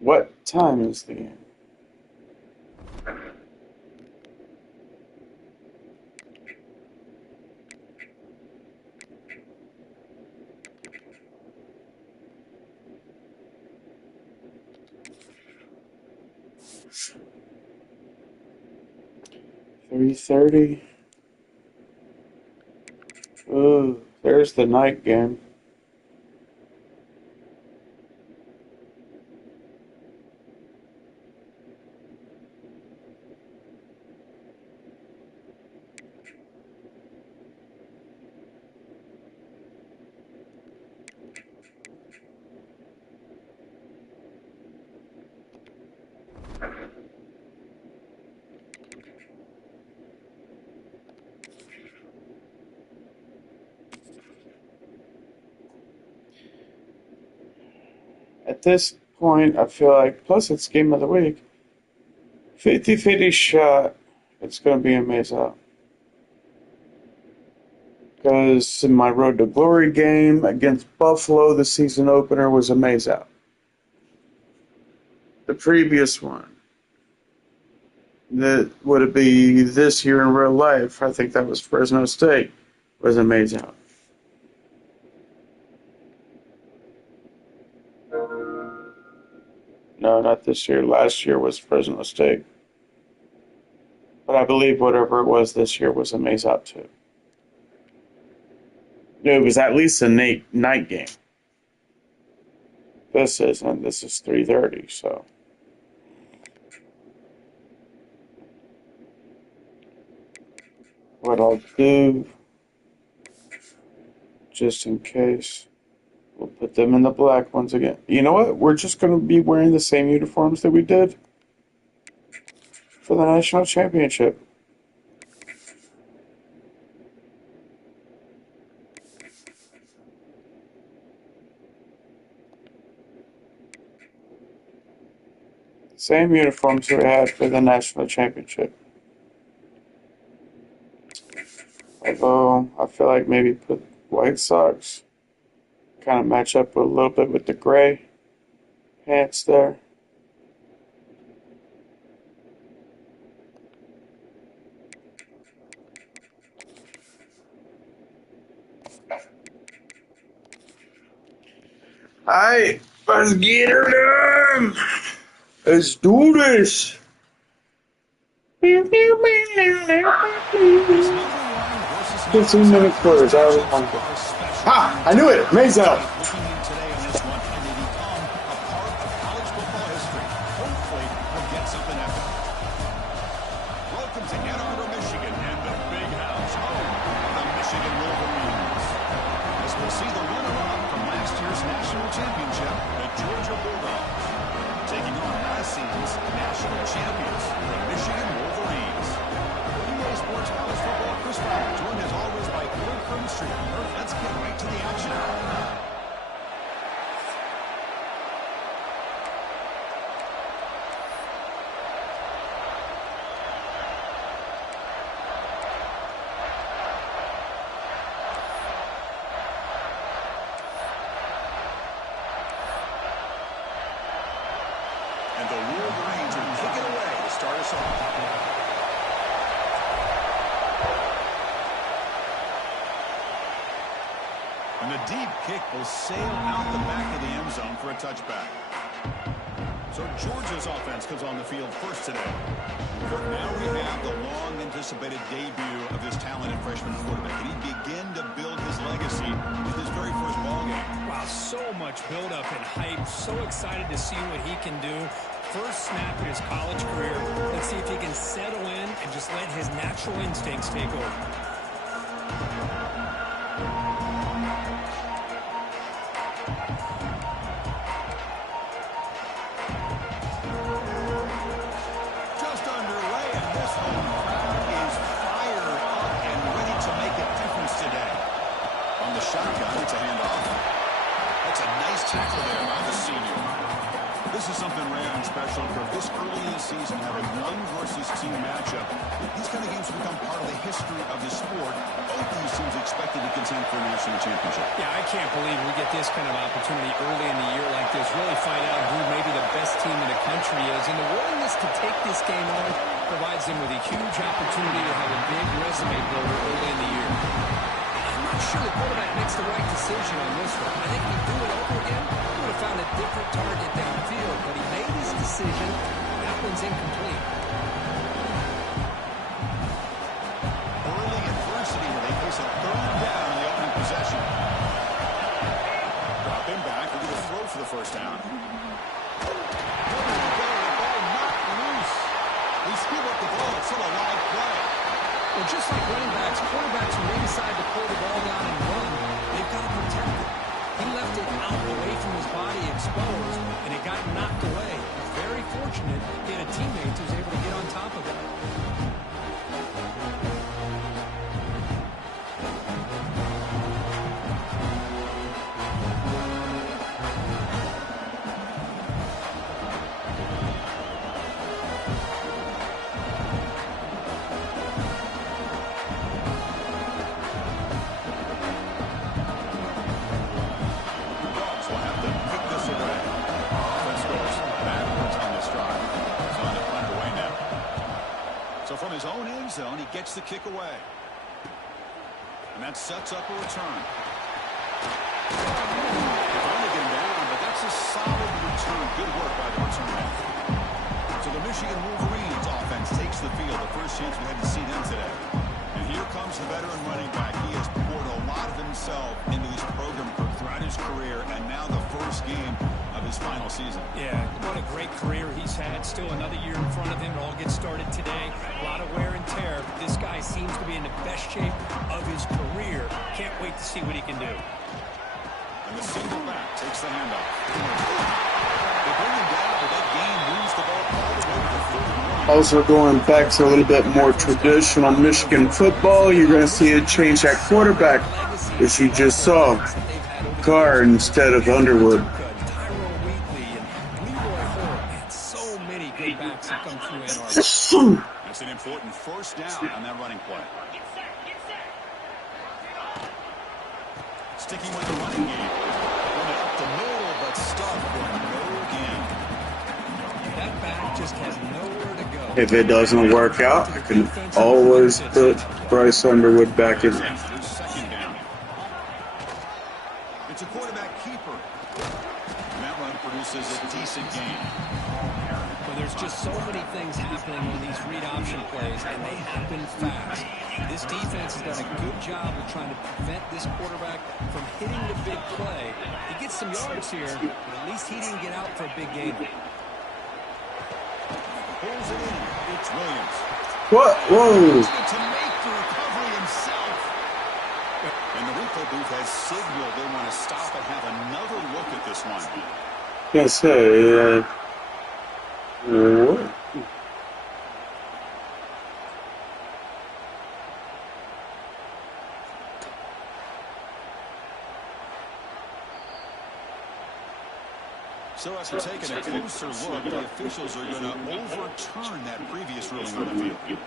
What time is the game? $3:30. Oh, there's the night game. At this point, I feel like, plus it's game of the week, 50-50 shot, it's going to be a maze out. Because in my Road to Glory game against Buffalo, the season opener was a maze out. The previous one, that would it be this year in real life, I think that was Fresno State, was a maze out. No, not this year. Last year was Fresno State. But I believe whatever it was this year was a maze out too. It was at least a night game. This isn't. This is 3:30, so. What I'll do, just in case, we'll put them in the black ones again. You know what? We're just going to be wearing the same uniforms that we did for the national championship. Same uniforms we had for the national championship. Although, I feel like maybe put white socks. Kind of match up a little bit with the gray pants there. Alright, let's get her done. Let's do this. 15-minute quarters. Ha! I knew it. Maze out. And the deep kick will sail out the back of the end zone for a touchback. So Georgia's offense comes on the field first today. Now we have the long-anticipated debut of this talented freshman quarterback. Can he begin to build his legacy with his very first ball game? Wow, so much build-up and hype. So excited to see what he can do. First snap in his college career. Let's see if he can settle in and just let his natural instincts take over. This is something rare and special for this early in the season, having 1-versus-2 matchup. These kind of games become part of the history of the sport. Both these teams expected to contend for a national championship. Yeah, I can't believe we get this kind of opportunity early in the year like this. Really find out who maybe the best team in the country is. And the willingness to take this game on provides them with a huge opportunity to have a big resume builder early in the year. I'm not sure the quarterback makes the right decision on this one. I think if you do it over again, he would have found a different target downfield. But he made his decision. That one's incomplete. Early adversity where they face a 3rd down in the opening possession. Drop him back. We're going to throw for the first down. He scooped up the ball. It's still a live play. Well, just like running backs, quarterbacks who may decide to pull the ball down and run, they've got to protect it. He left it out away from his body exposed, and it got knocked away. Very fortunate he had a teammate who was able to get on top of it. From his own end zone, he gets the kick away. And that sets up a return. They're only getting down, but that's a solid return. Good work by the return man. So the Michigan Wolverines offense takes the field. The first chance we had to see them today. And here comes the veteran running back. He has poured a lot of himself into his program throughout his career, and now the first game of his final season. Yeah, what a great career he's had. Still another year in front of him. It all gets started today. A lot of wear and tear. But this guy seems to be in the best shape of his career. Can't wait to see what he can do. And the single back takes the handoff. They bring him down, but that game moves the ball all the way to the 31. Also going back to a little bit more traditional Michigan football, you're going to see it change at quarterback, as you just saw. Carr instead of Underwood. That's an important first down on that running play. Sticking with the running game. Going up the middle, but stuck for no gain. That back just has nowhere to go. If it doesn't work out, I can always put Bryce Underwood back in. Second down. It's a quarterback keeper. And that run produces a decent gain. Well, there's just so many things happening on these read option plays, and they happen fast. This defense has done a good job of trying to prevent this quarterback from hitting the big play. He gets some yards here, but at least he didn't get out for a big gain. Pulls it in. It's Williams. What? Whoa. To make the recovery himself. And the replay booth has signaled they want to stop and have another look at this one. Yes, hey, what? So after taking a closer look, the officials are going to overturn that previous ruling on the field.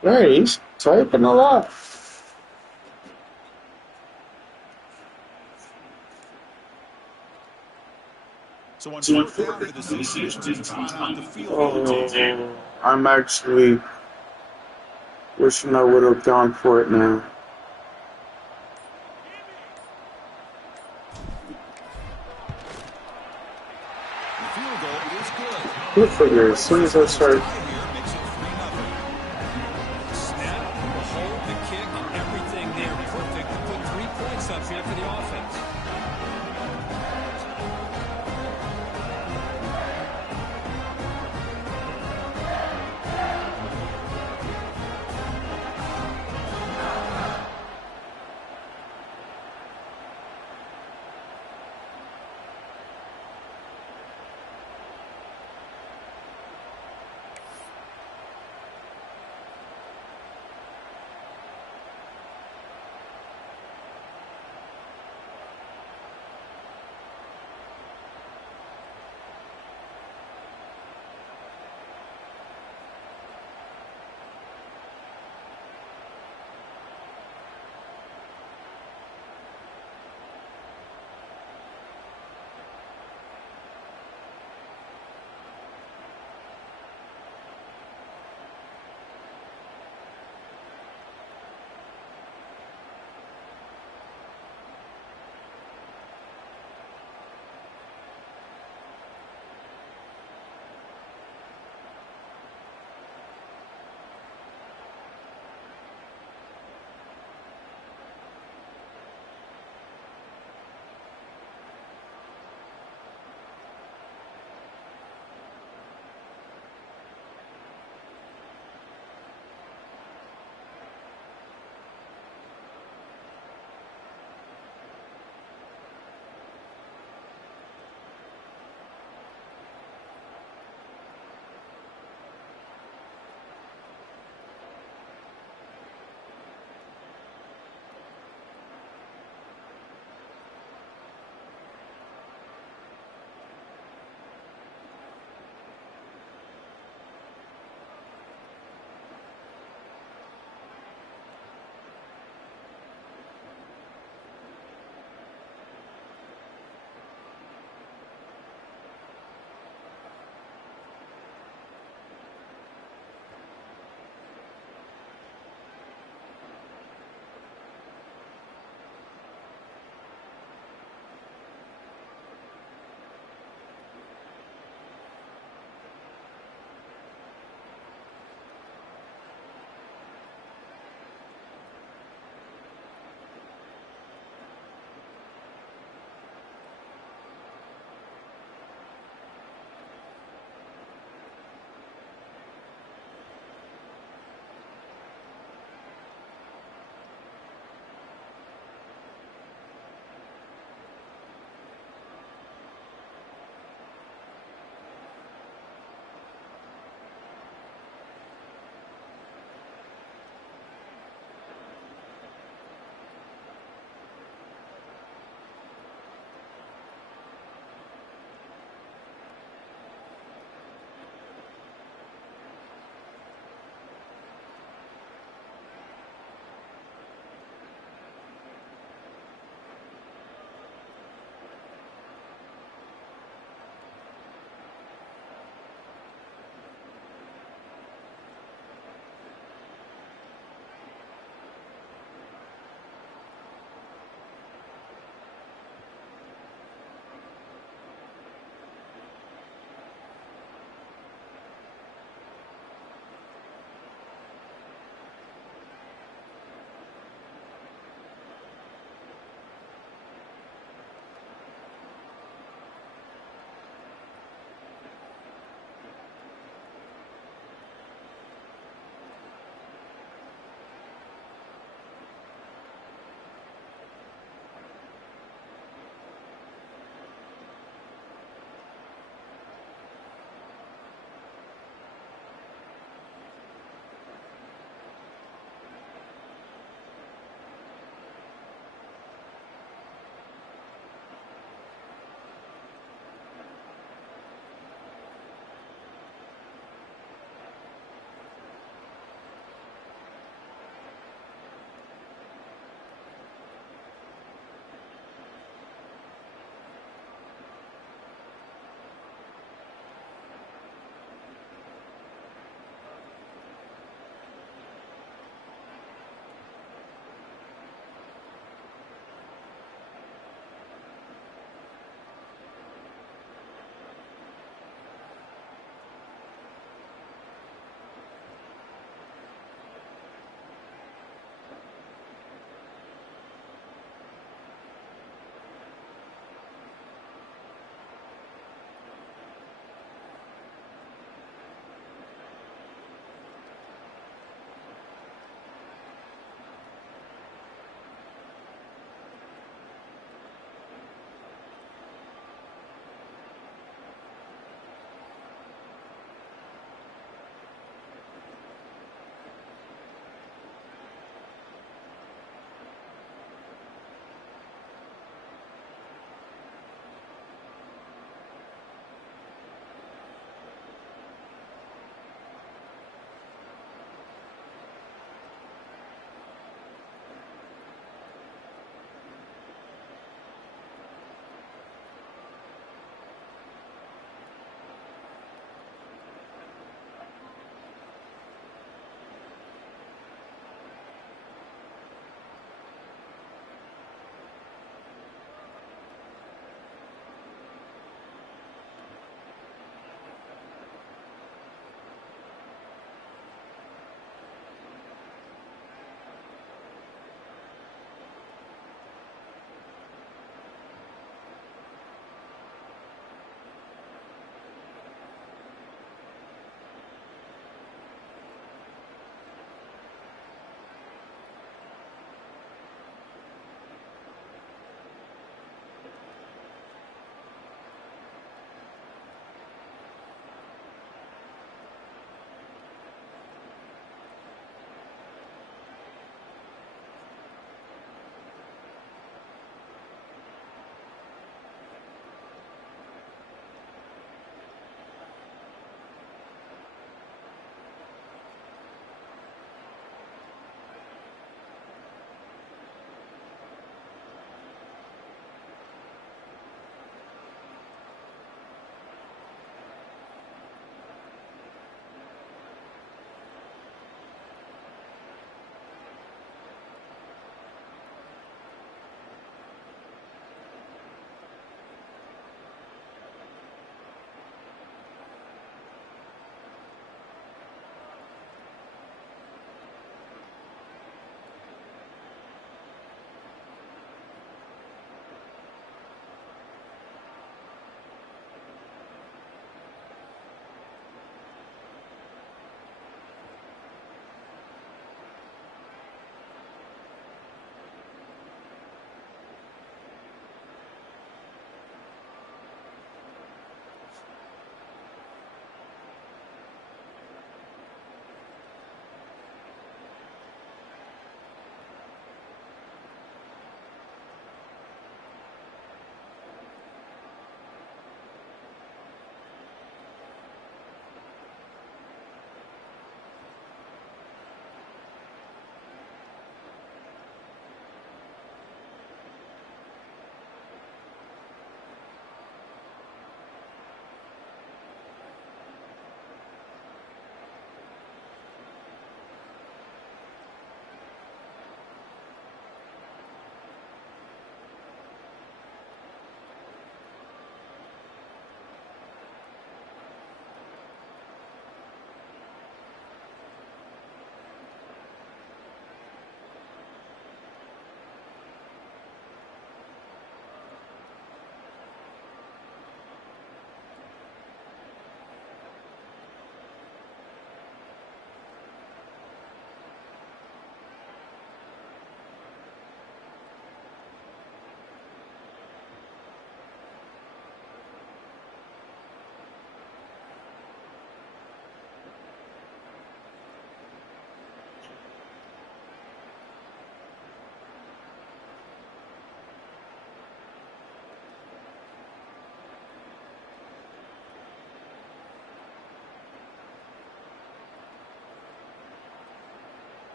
Hey, he's typing a lot. So on fourth down for the Seahawks, it's time out the field goal team. Oh, I'm actually wishing I would have gone for it now. The field goal is good. Who figures? As soon as I start. Tie here makes it 3-0. Snap, the hold, the kick, everything there perfect to put 3 points up here for the offense.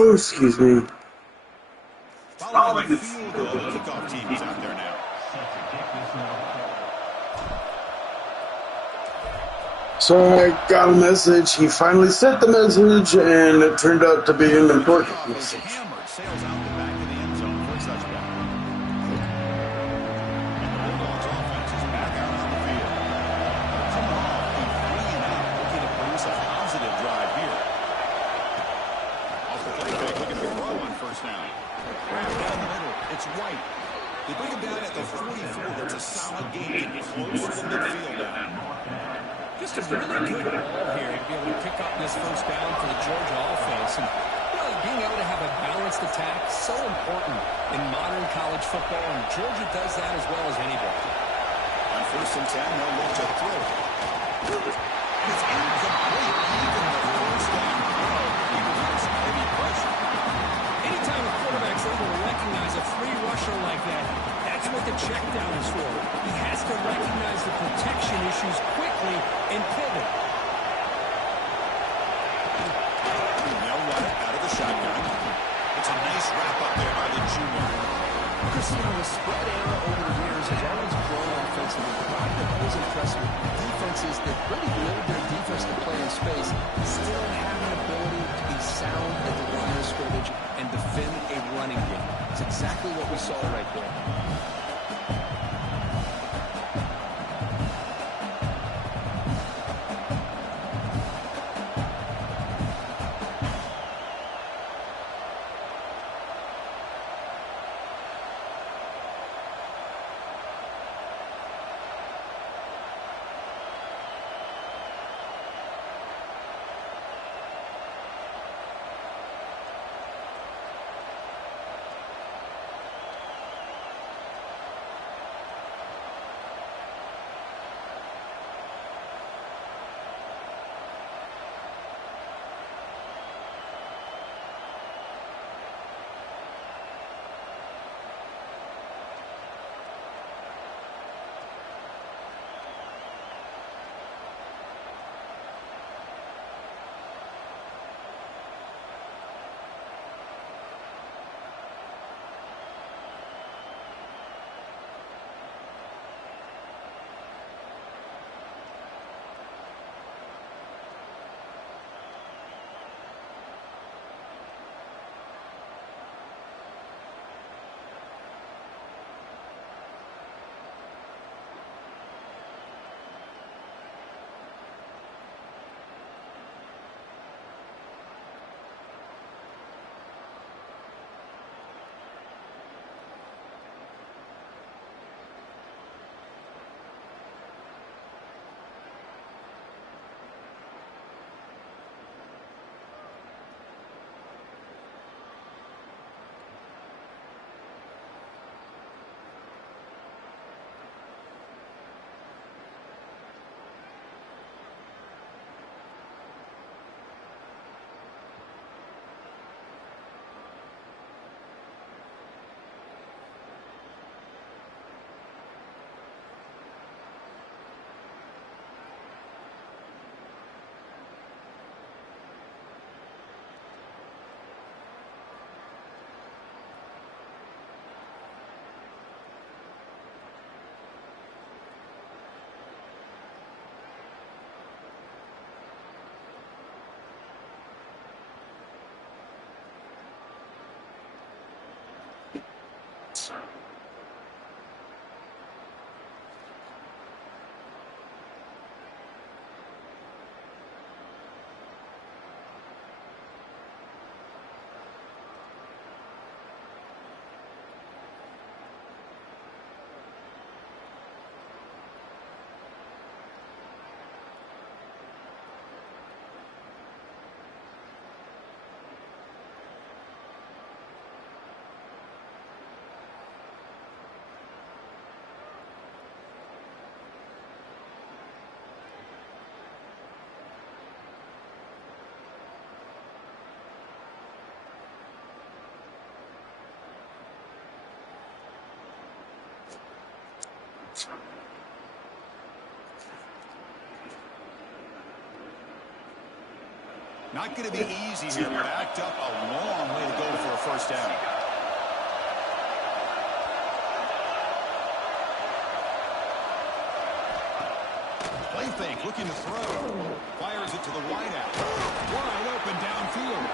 Oh, excuse me. Following the field goal, the kickoff team is out there now. So I got a message. He finally sent the message, and it turned out to be an important Kickoff is message. hammered, sails out the back of the end zone for a touchback. And the Bulldogs offense is back out on the field. They're coming off a 3-and-out, looking to produce a positive drive here. Off the play fake, looking for throw on first down. Wrapped down the middle, it's White. They bring him down at the 44. That's a solid gain, getting close to the midfield now. Just a really good ball here to be able to pick up this first down for the Georgia offense. And really being able to have a balanced attack, so important in modern college football, and Georgia does that as well as anybody. On 1st and 10, they'll look to throw. And it's incomplete, even the first down throw. Even has heavy pressure. Anytime a quarterback's able to recognize a free rusher like that, that's what the check down is for. He has to recognize the protection issues quickly and pivot. They'll run it out of the shotgun. It's a nice wrap up there by the junior. Chris, the spread era over the years has always grown offensively. The problem that always impressed me, defenses that really build their defense to play in space still have an ability to be sound at the line of scrimmage and defend a running game. It's exactly what we saw right there. Not going to be easy here. Backed up a long way to go for a first down. Play fake, looking to throw. Fires it to the wideout. Wide open downfield.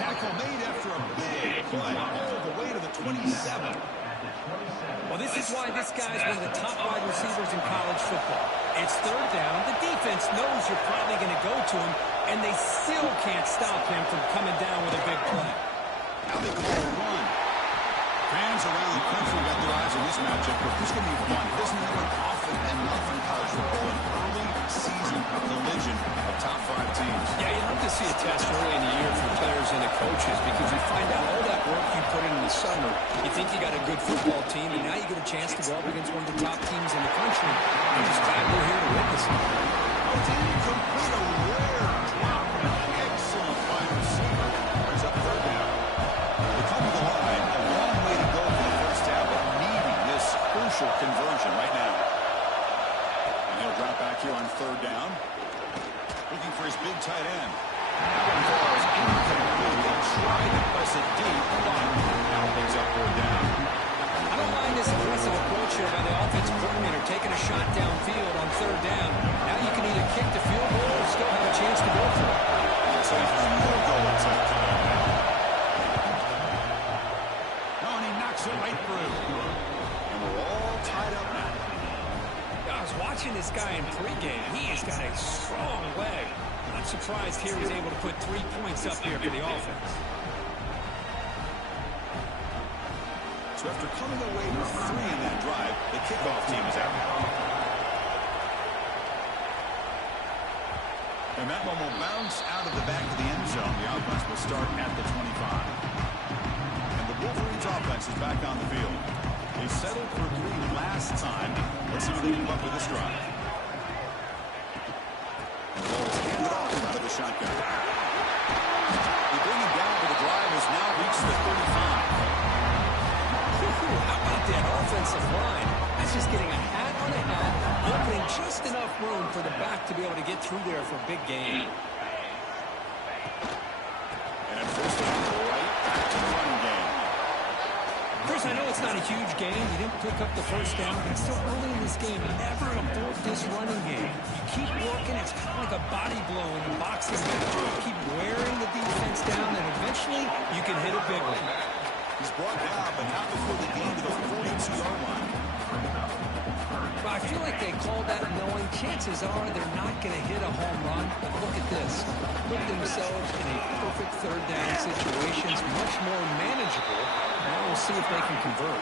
Tackle made after a big play all the way to the 27. Well, this is why this guy's one of the top wide receivers in college football. It's third down. The defense knows you're probably going to go to him, and they still can't stop him from coming down with a big play. Now they call a run. Fans around the country got their eyes on this matchup, but this is going to be fun. It doesn't happen often enough in college football. An early season collision of top 5 teams. Yeah, you'd love to see a test early in the year for players and the coaches because you find out all that work you put in the summer. You think you got a good football team, and now you get a chance to go up against one of the top teams in the country. I'm just glad we're here to witness it. Complete a rare drop. Excellent wide receiver. Brings up third down. They come to the line. A long way to go for the first half, but needing this crucial conversion right now. And he'll drop back here on third down. Looking for his big tight end. That one falls incomplete. They try to press it deep, but now brings up third down. I don't mind this aggressive approach here by the offensive coordinator, taking a shot downfield on third down. Now you can either kick the field goal or still have a chance to go for it. So he's going to go attempt. No, and he knocks it right through. And we're all tied up now. I was watching this guy in pregame. He has got a strong leg. I'm surprised here he's able to put 3 points up here for the offense. So after coming away with 3 in that drive, the kickoff team is out. And that one will bounce out of the back of the end zone. The offense will start at the 25. And the Wolverines offense is back on the field. They settled for 3 last time. Let's see what they can come up with this drive. And the ball is handed off out of the shotgun. They bring him down, but the drive has now reached the 35. How about that offensive line? That's just getting a hat on a hat, opening just enough room for the back to be able to get through there for a big gain. And first down, right back to the running game. Chris, I know it's not a huge game. You didn't pick up the first down, but it's still early in this game. Never abort this running game. You keep working. It's kind of like a body blow in a boxing match. You keep wearing the defense down, and eventually you can hit a big one. He's brought down, but not before the gain to the 42-yard line. Well, I feel like they called that knowing chances are they're not going to hit a home run. But look at this. Put themselves in a perfect third down situation. It's much more manageable. Now we'll see if they can convert.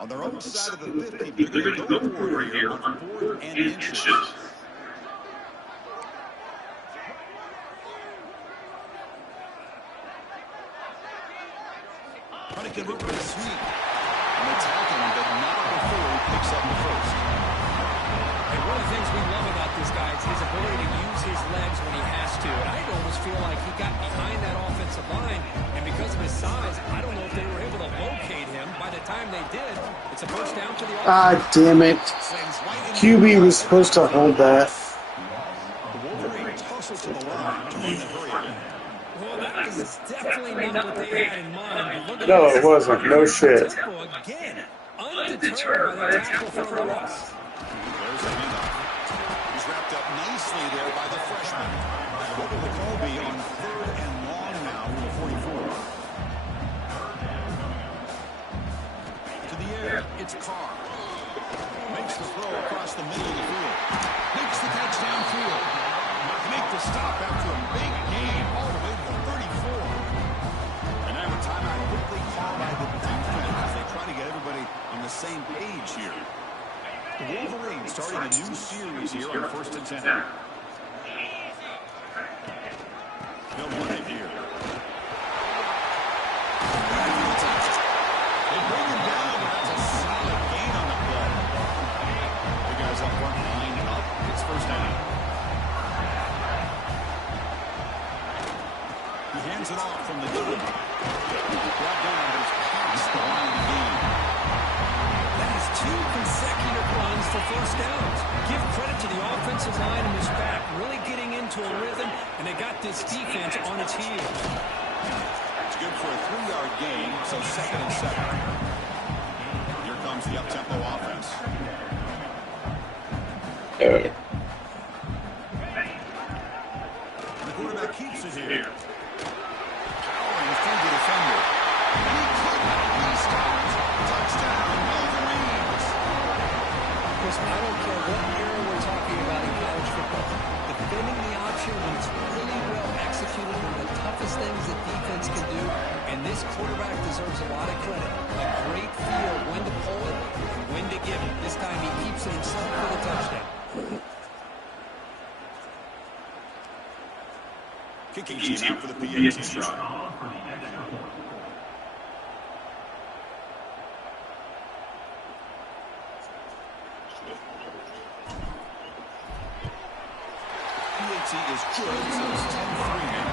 On their own side of the 50, they're going to go for it here on 4th and inches. Trying to convert with a sweep. And they tackle him, but not before he picks up the first. And one of the things we love about this guy is his ability to use his legs when he has to. And I almost feel like he got behind that offensive line, and because of his size, I don't know if they were able to locate him. By the time they did, it's a first down for the offense. Ah, damn it. QB was supposed to hold that. The Wolverine tussle to the line to run the hurry. Well, that was definitely not what they had in mind. Look at No, this. it wasn't. No shit. Tempo again, undeterred by the tackle for a loss. There's the handoff. He's wrapped up nicely there by the freshman. What will the call be on 3rd and long now from the 44? To the air, it's Carr. Makes the throw across the middle of the field. Makes the catch downfield. Make the stop after a big gain all the way to the 34. And now a timeout quickly called by the defense as they try to get everybody on the same page here. The Wolverines starting a new series here on 1st and 10. They'll run it here. They bring him down, but that's a solid gain on the play. The guys up front line up. It's first down. He hands it off from the gun. Brought down, but it's past the line of the game. That is 2 consecutive runs for first downs. Give credit to the offensive line in this back, really getting into a rhythm, and they got this defense on its heels. It's good for a 3-yard gain, so 2nd and 7. Here comes the up-tempo offense. Yeah. The quarterback keeps it here. Powering through the defender. He could not be stopped. Touchdown, Wolverines. Listen, I don't care what era we're talking about in college football. Defending the option when it's really well executed, one of the toughest things that defense can do, and this quarterback deserves a lot of credit. A great feel when to pull it and when to give it. This time he keeps it himself for the touchdown. Kicking team out for the PATs. PAT is good, so it's 10-3 now.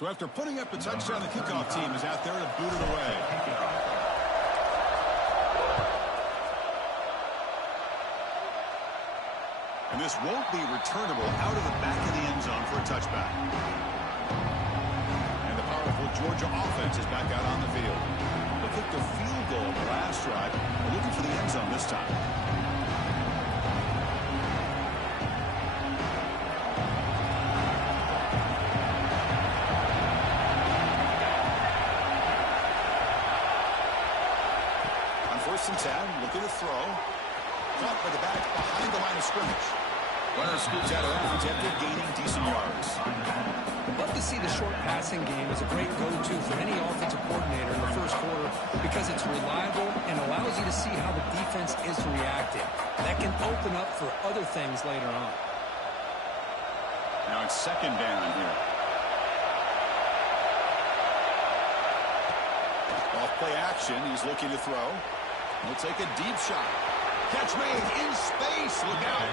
So after putting up the touchdown, the kickoff team is out there to boot it away. And this won't be returnable out of the back of the end zone for a touchback. And the powerful Georgia offense is back out on the field. They kicked a field goal in the last drive. They're looking for the end zone this time. On 1st and 10, looking to throw. Caught by the back behind the line of scrimmage. Runner scoots out of bounds after gaining decent yards. I'd love to see the short passing game as a great go-to for any offensive coordinator in the first quarter because it's reliable and allows you to see how the defense is reacting. That can open up for other things later on. Now it's 2nd down here. Off play action, he's looking to throw. He'll take a deep shot. Catch made in space. Look out.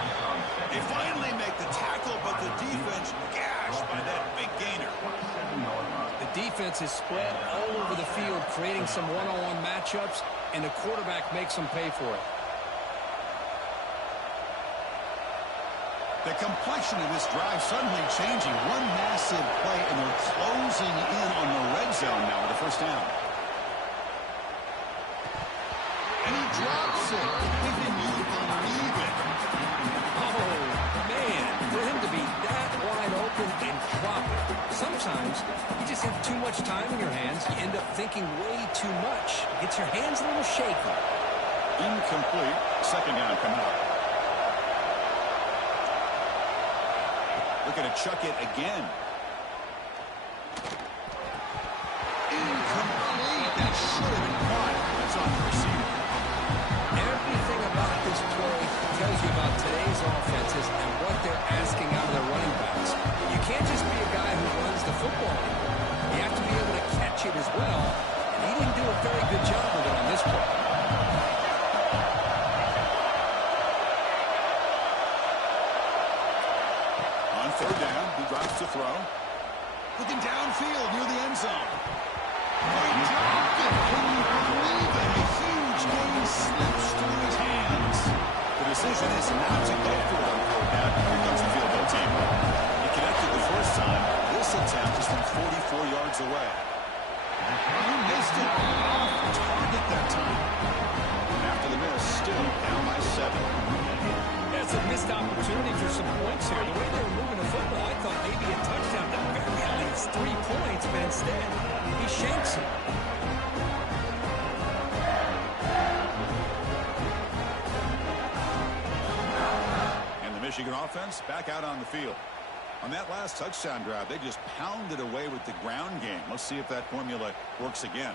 They finally make the tackle, but the defense gashed by that big gainer. The defense is spread all over the field, creating some one-on-one matchups, and the quarterback makes them pay for it. The complexion of this drive suddenly changing. One massive play, and they're closing in on the red zone now with the 1st down. And he drops it. Can you believe it? Oh, man, for him to be that wide open and drop it. Sometimes you just have too much time in your hands. You end up thinking way too much. Gets your hands a little shaky. Incomplete. 2nd down coming up. Looking to chuck it again. Incomplete. That should have been caught. That's on the receiver. Everything about this play tells you about today's offenses and what they're asking out of their running backs. You can't just be a guy who runs the football anymore. You have to be able to catch it as well, and he didn't do a very good job of it on this play. On 3rd down, he drops to throw. Looking downfield near the end zone. He dropped it. Can you believe it? A huge gain slips through his hands. The decision is not to go for it on 4th down. Here comes the field goal team. He connected the first time. This attempt is from 44 yards away. He missed it off target that time. And after the miss, still down by 7. That's a missed opportunity for some points here. The way they were moving the football, I thought maybe a touchdown to bury at least 3 points, but instead, he shanks it. And the Michigan offense back out on the field. On that last touchdown drive, they just pounded away with the ground game. Let's see if that formula works again.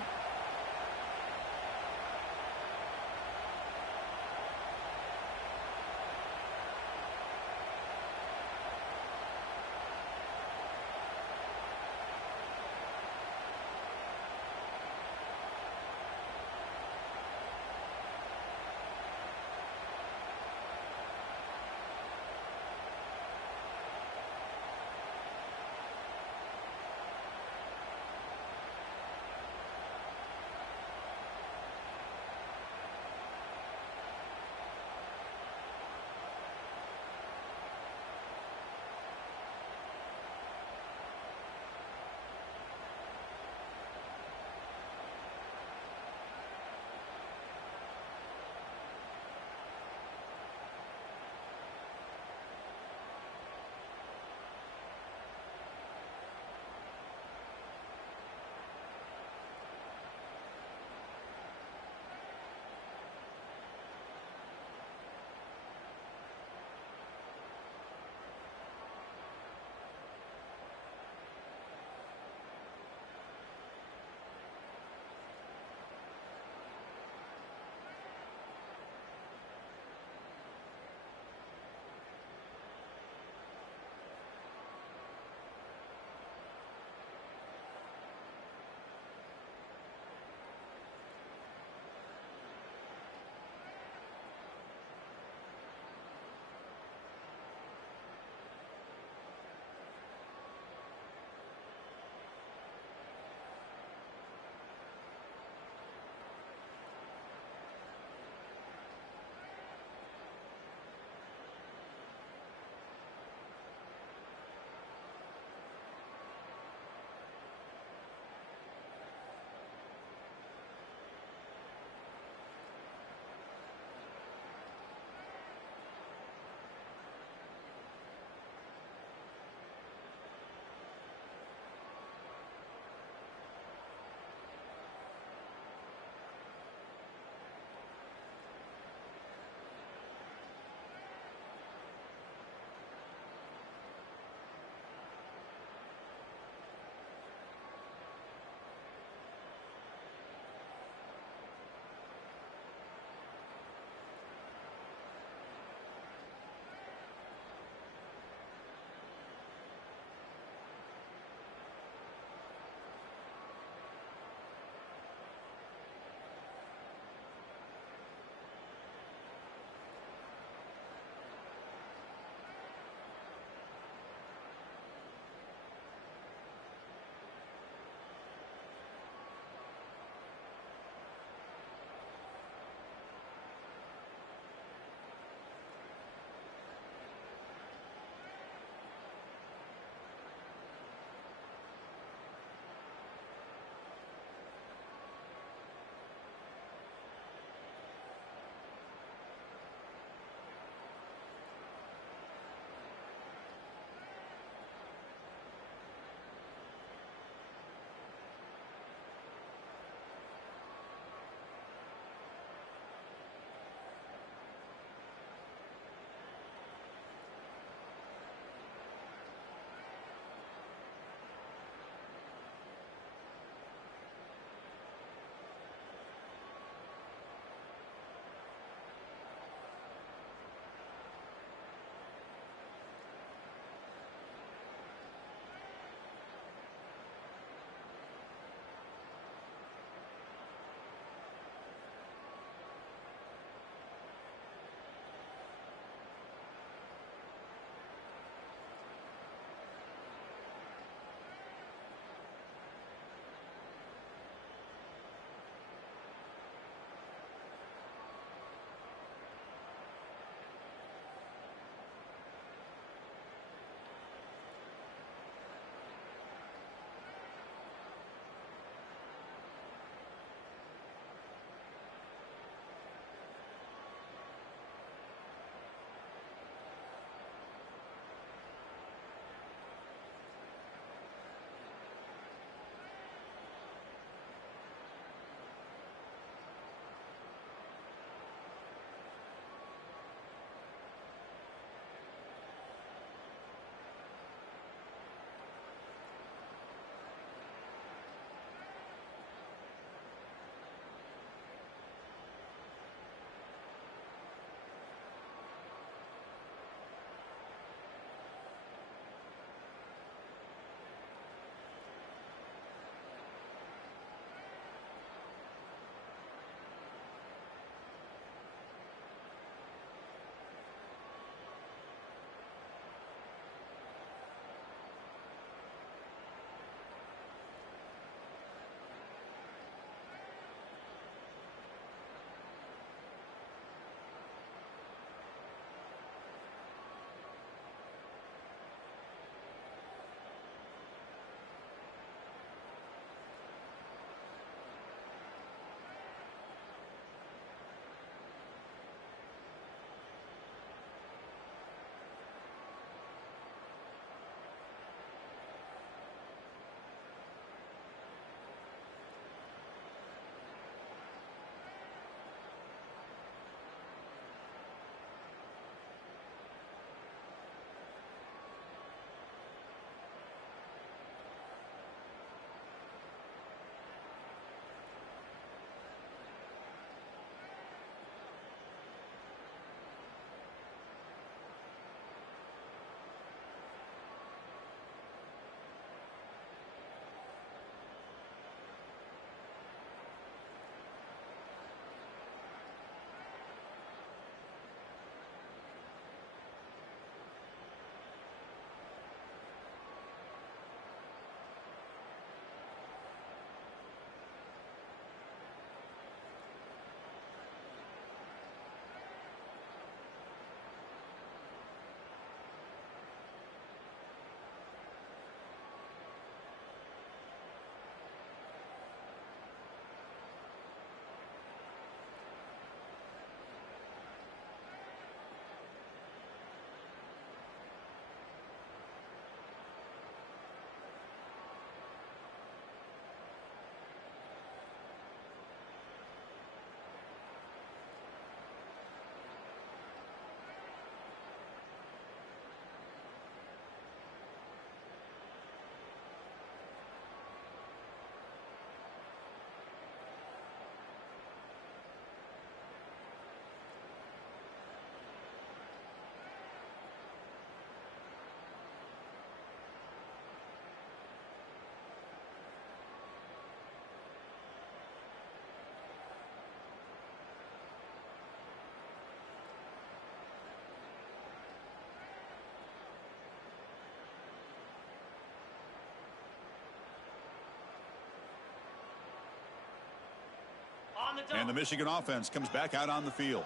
And the Michigan offense comes back out on the field.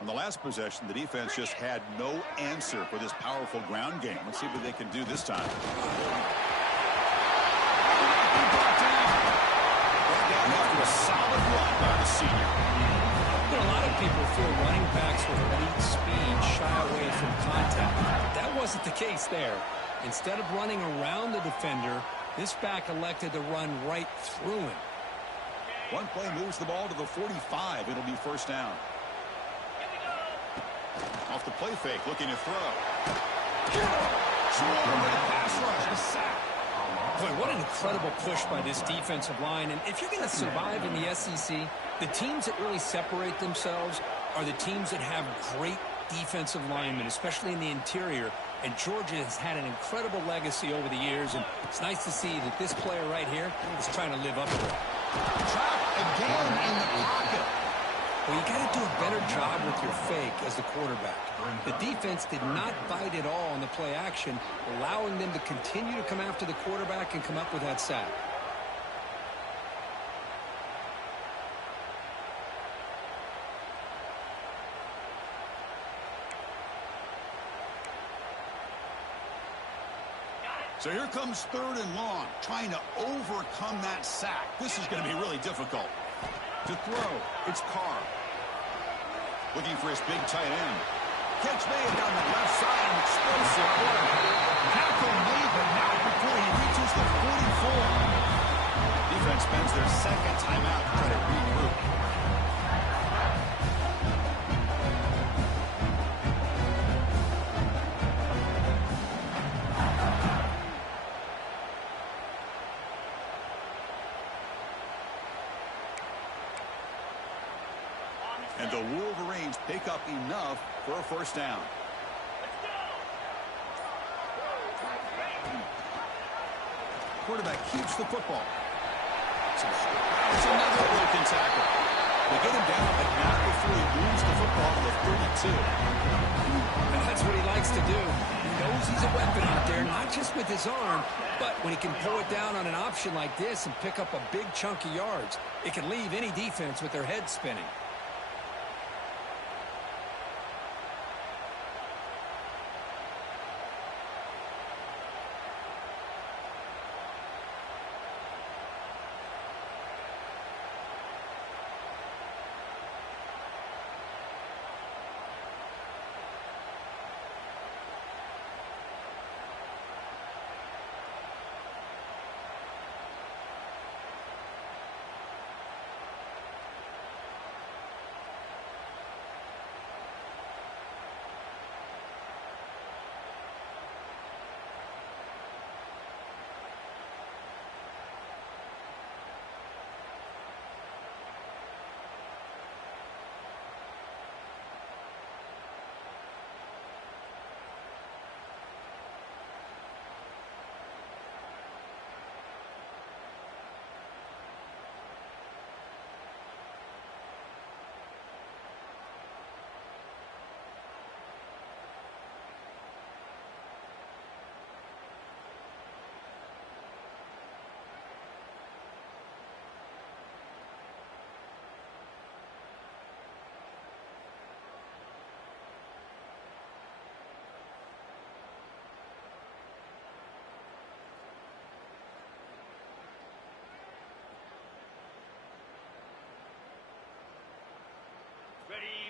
On the last possession, the defense just had no answer for this powerful ground game. Let's see what they can do this time. Brought down after a solid run by the senior. You know, a lot of people feel running backs with elite speed shy away from contact. That wasn't the case there. Instead of running around the defender, this back elected to run right through him. One play moves the ball to the 45. It'll be first down. Off the play fake, looking to throw. Pass rush, the sack. Boy, what an incredible push by this defensive line. And if you're going to survive in the SEC, the teams that really separate themselves are the teams that have great defensive linemen, especially in the interior. And Georgia has had an incredible legacy over the years, and it's nice to see that this player right here is trying to live up to it. Trapped again in the pocket. Well, you got to do a better job with your fake as the quarterback. The defense did not bite at all on the play action, allowing them to continue to come after the quarterback and come up with that sack. So here comes 3rd and long, trying to overcome that sack. This is going to be really difficult. To throw, it's Carr. Looking for his big tight end. Catch made down the left side, and explosive play. Tackle made, but not before he reaches the 44. Defense spends their second timeout to try to regroup. And the Wolverines pick up enough for a first down. Quarterback keeps the football. It's another broken tackle. They get him down, but not before he moves the football to the 32. And that's what he likes to do. He knows he's a weapon out there, not just with his arm, but when he can pull it down on an option like this and pick up a big chunk of yards, it can leave any defense with their head spinning.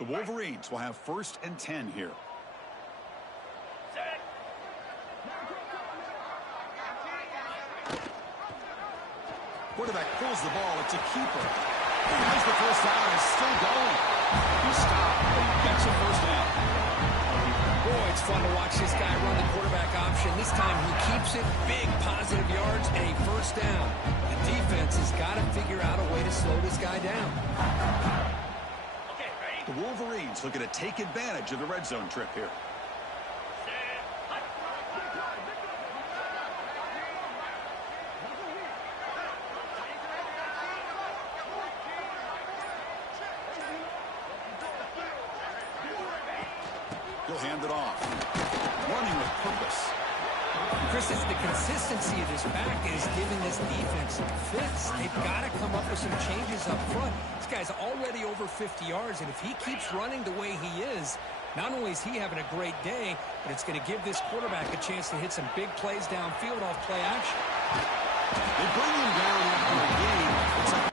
The Wolverines will have 1st and 10 here. Quarterback pulls the ball. It's a keeper. Here's the first down. It's still going. He stopped, but he gets a first down. Boy, it's fun to watch this guy run the quarterback option. This time he keeps it, big positive yards, and a first down. The defense has got to figure out a way to slow this guy down. The Wolverines looking to take advantage of the red zone trip here. He'll hand it off. Running with purpose. Chris, it's the consistency of this back that is giving this defense some fits. They've got to come up with some changes up front. This guy's already over 50 yards, and if he keeps running the way he is, not only is he having a great day, but it's going to give this quarterback a chance to hit some big plays downfield off play action. They bring him down after a game. It's like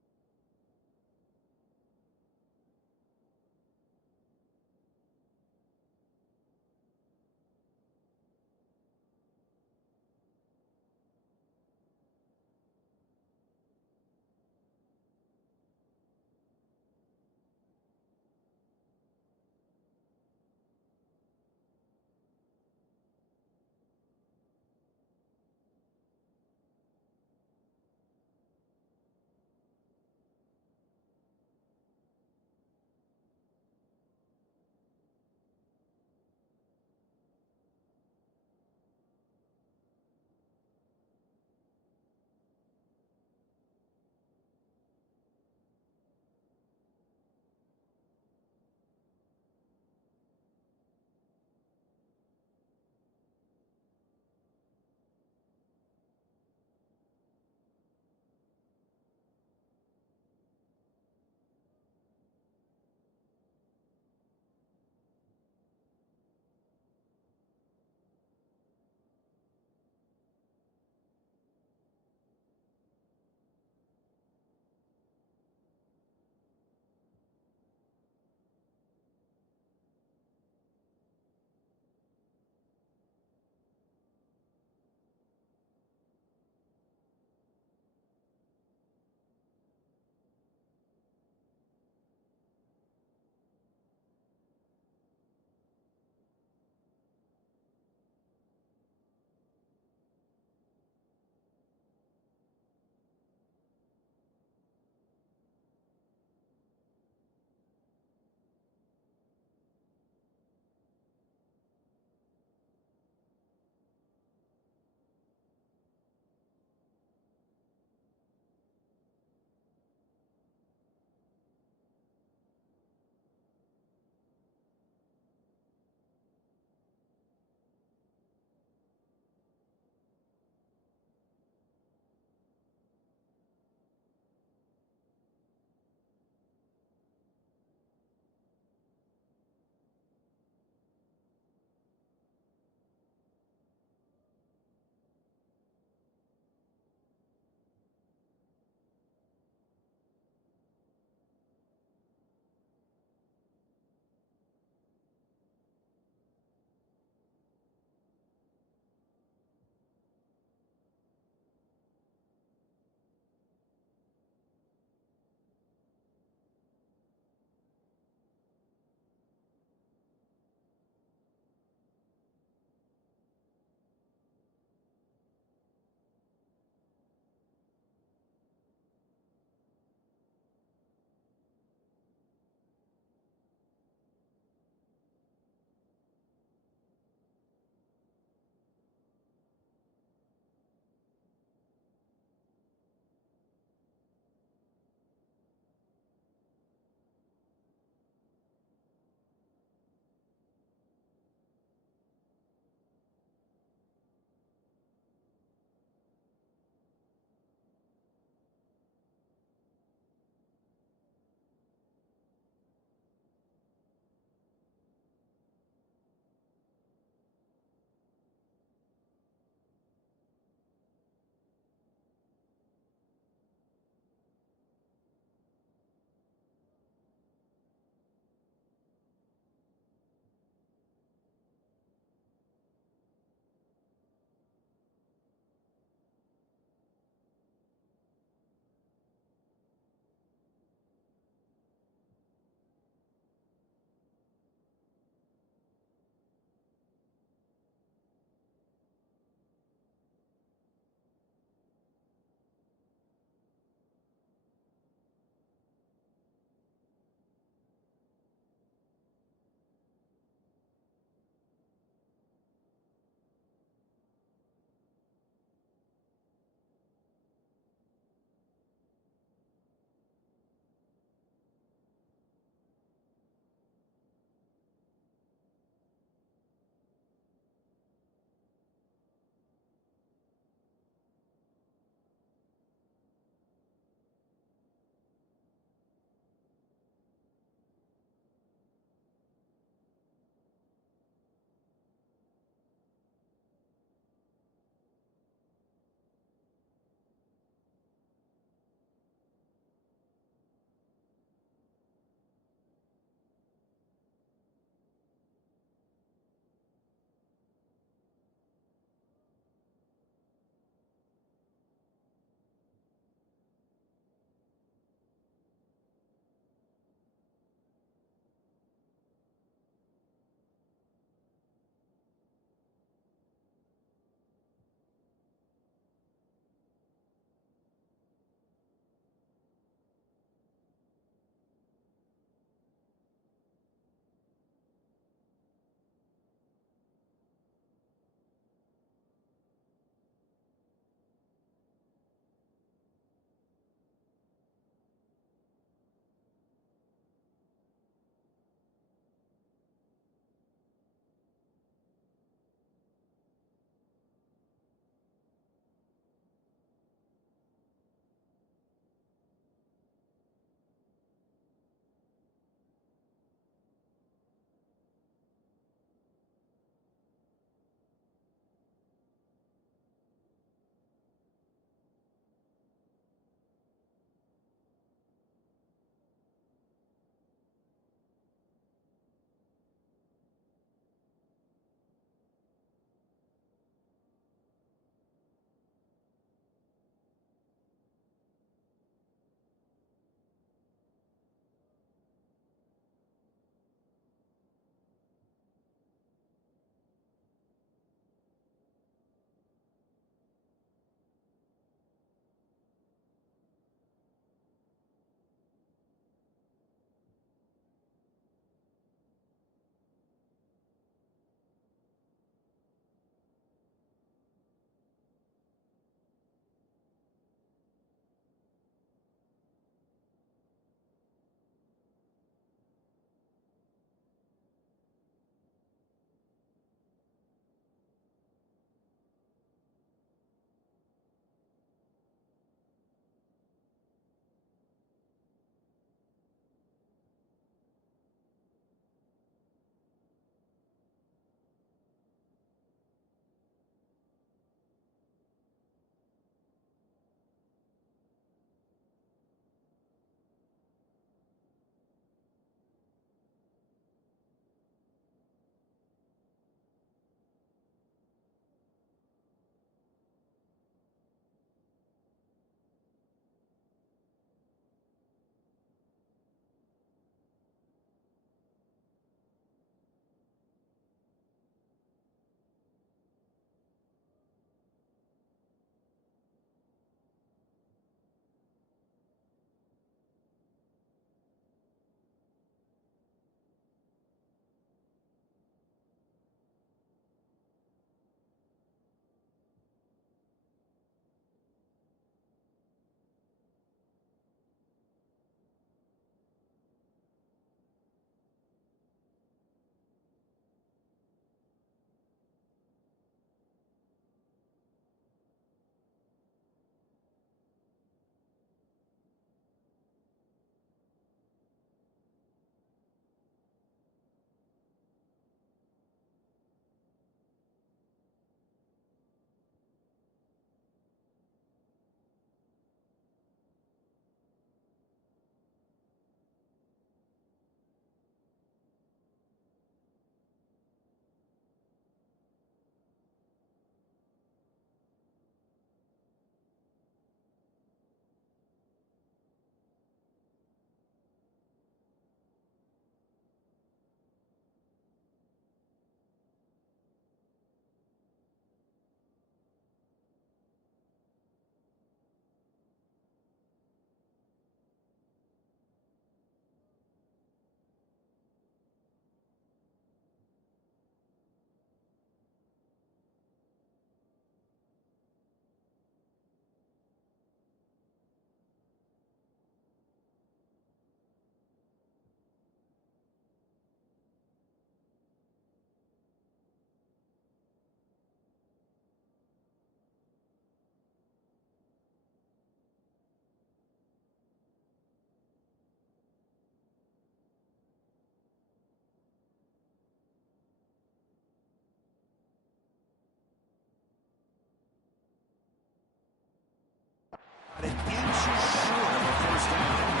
An inch short of a first down.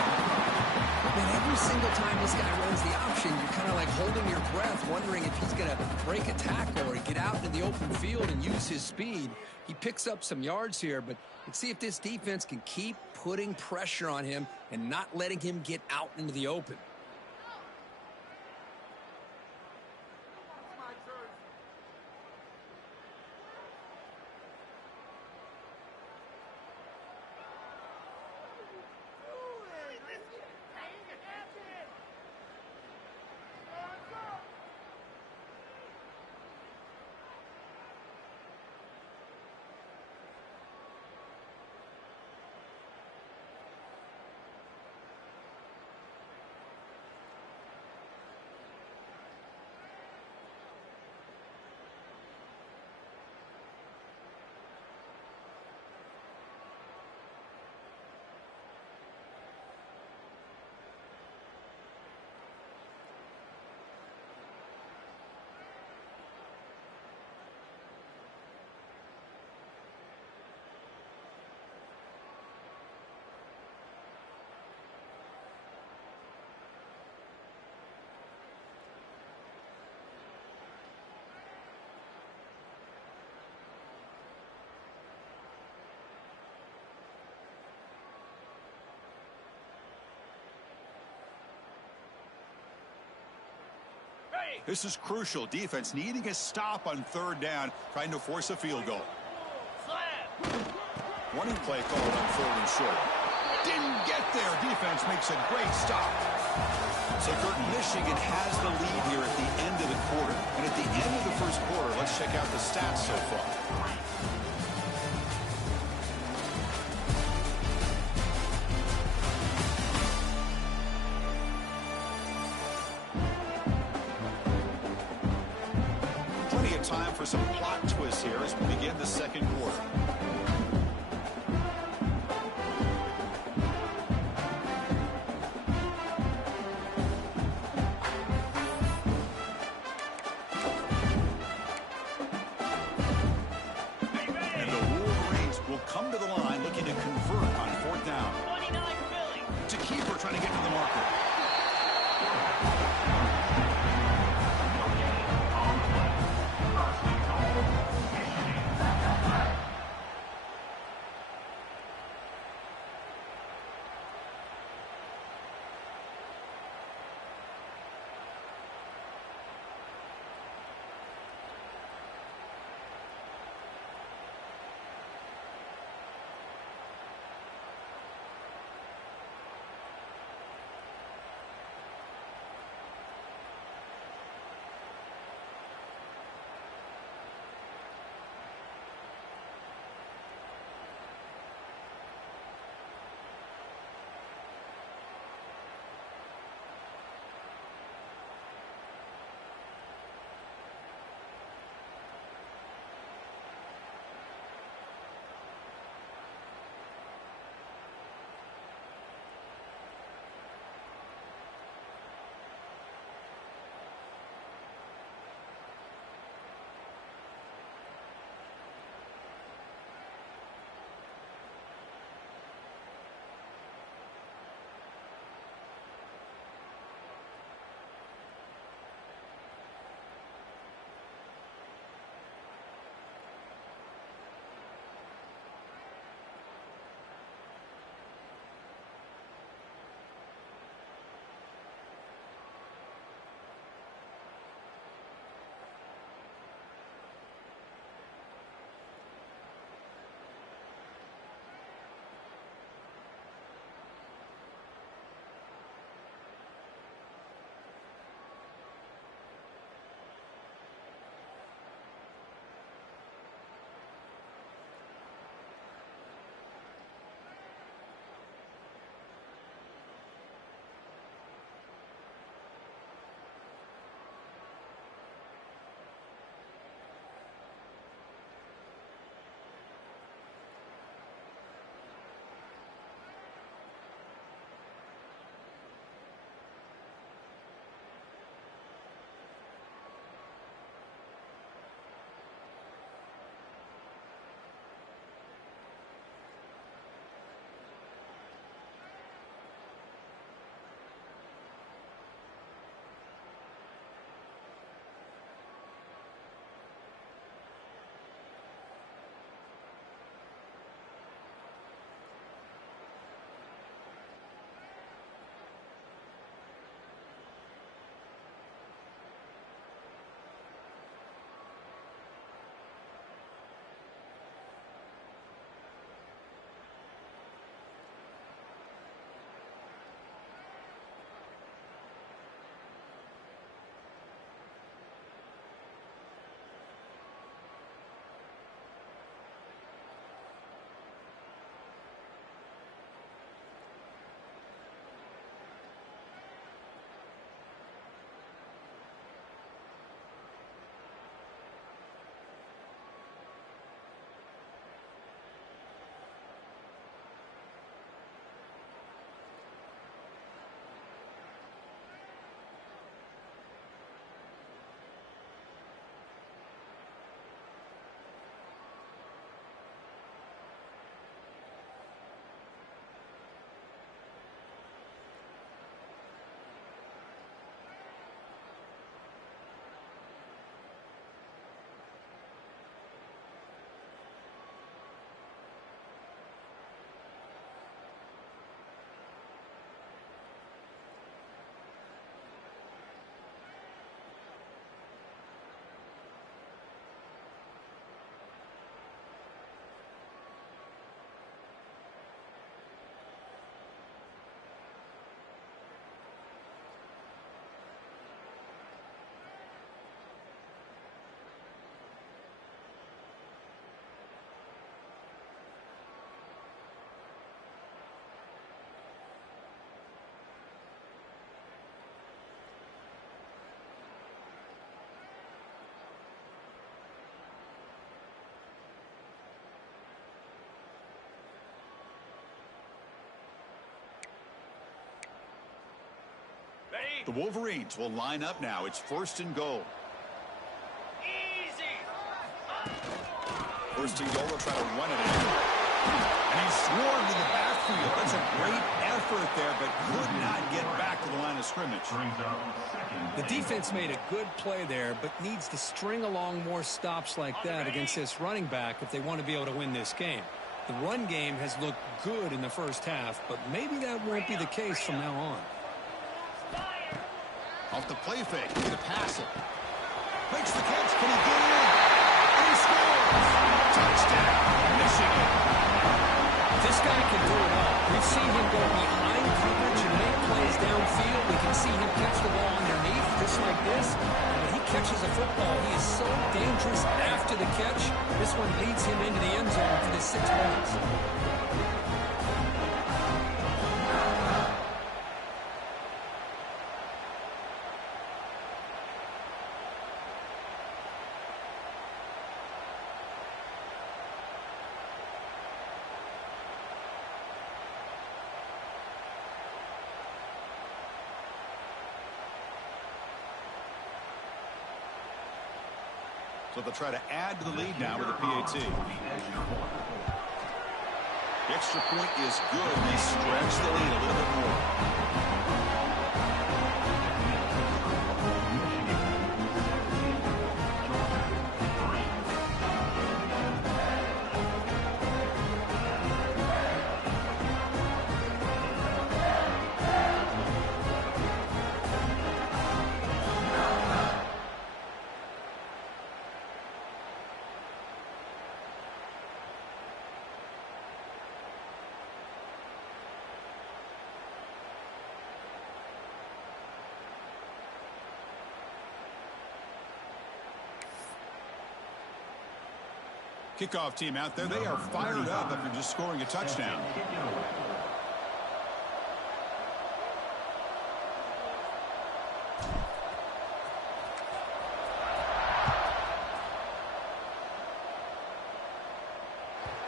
And every single time this guy runs the option, you're kind of like holding your breath, wondering if he's going to break a tackle or get out into the open field and use his speed. He picks up some yards here, but let's see if this defense can keep putting pressure on him and not letting him get out into the open. This is crucial. Defense needing a stop on third down, trying to force a field goal. Running play called on third and short. Didn't get there. Defense makes a great stop. So, Curtin, Michigan has the lead here at the end of the quarter. And at the end of the first quarter, let's check out the stats so far. Time for some plot twists here as we begin the second quarter. And the Wolverines will come to the line looking to convert on fourth down. 29 Philly. To keeper trying to get to the marker. The Wolverines will line up now. It's 1st and goal. First and goal, they'll try to run it in. And he's swarmed to the backfield. That's a great effort there, but could not get back to the line of scrimmage. The defense made a good play there, but needs to string along more stops like that against this running back if they want to be able to win this game. The run game has looked good in the first half, but maybe that won't be the case from now on. Off the play fake, to pass it. Makes the catch, can he get it in? And he scores! Touchdown, Michigan. This guy can do it all. We've seen him go behind coverage and make plays downfield. We can see him catch the ball underneath just like this. And when he catches a football, he is so dangerous after the catch. This one leads him into the end zone for the 6 points. So they'll try to add to the lead now with a PAT. The extra point is good. They stretch the lead a little bit more. Kickoff team out there, they are fired up after just scoring a touchdown.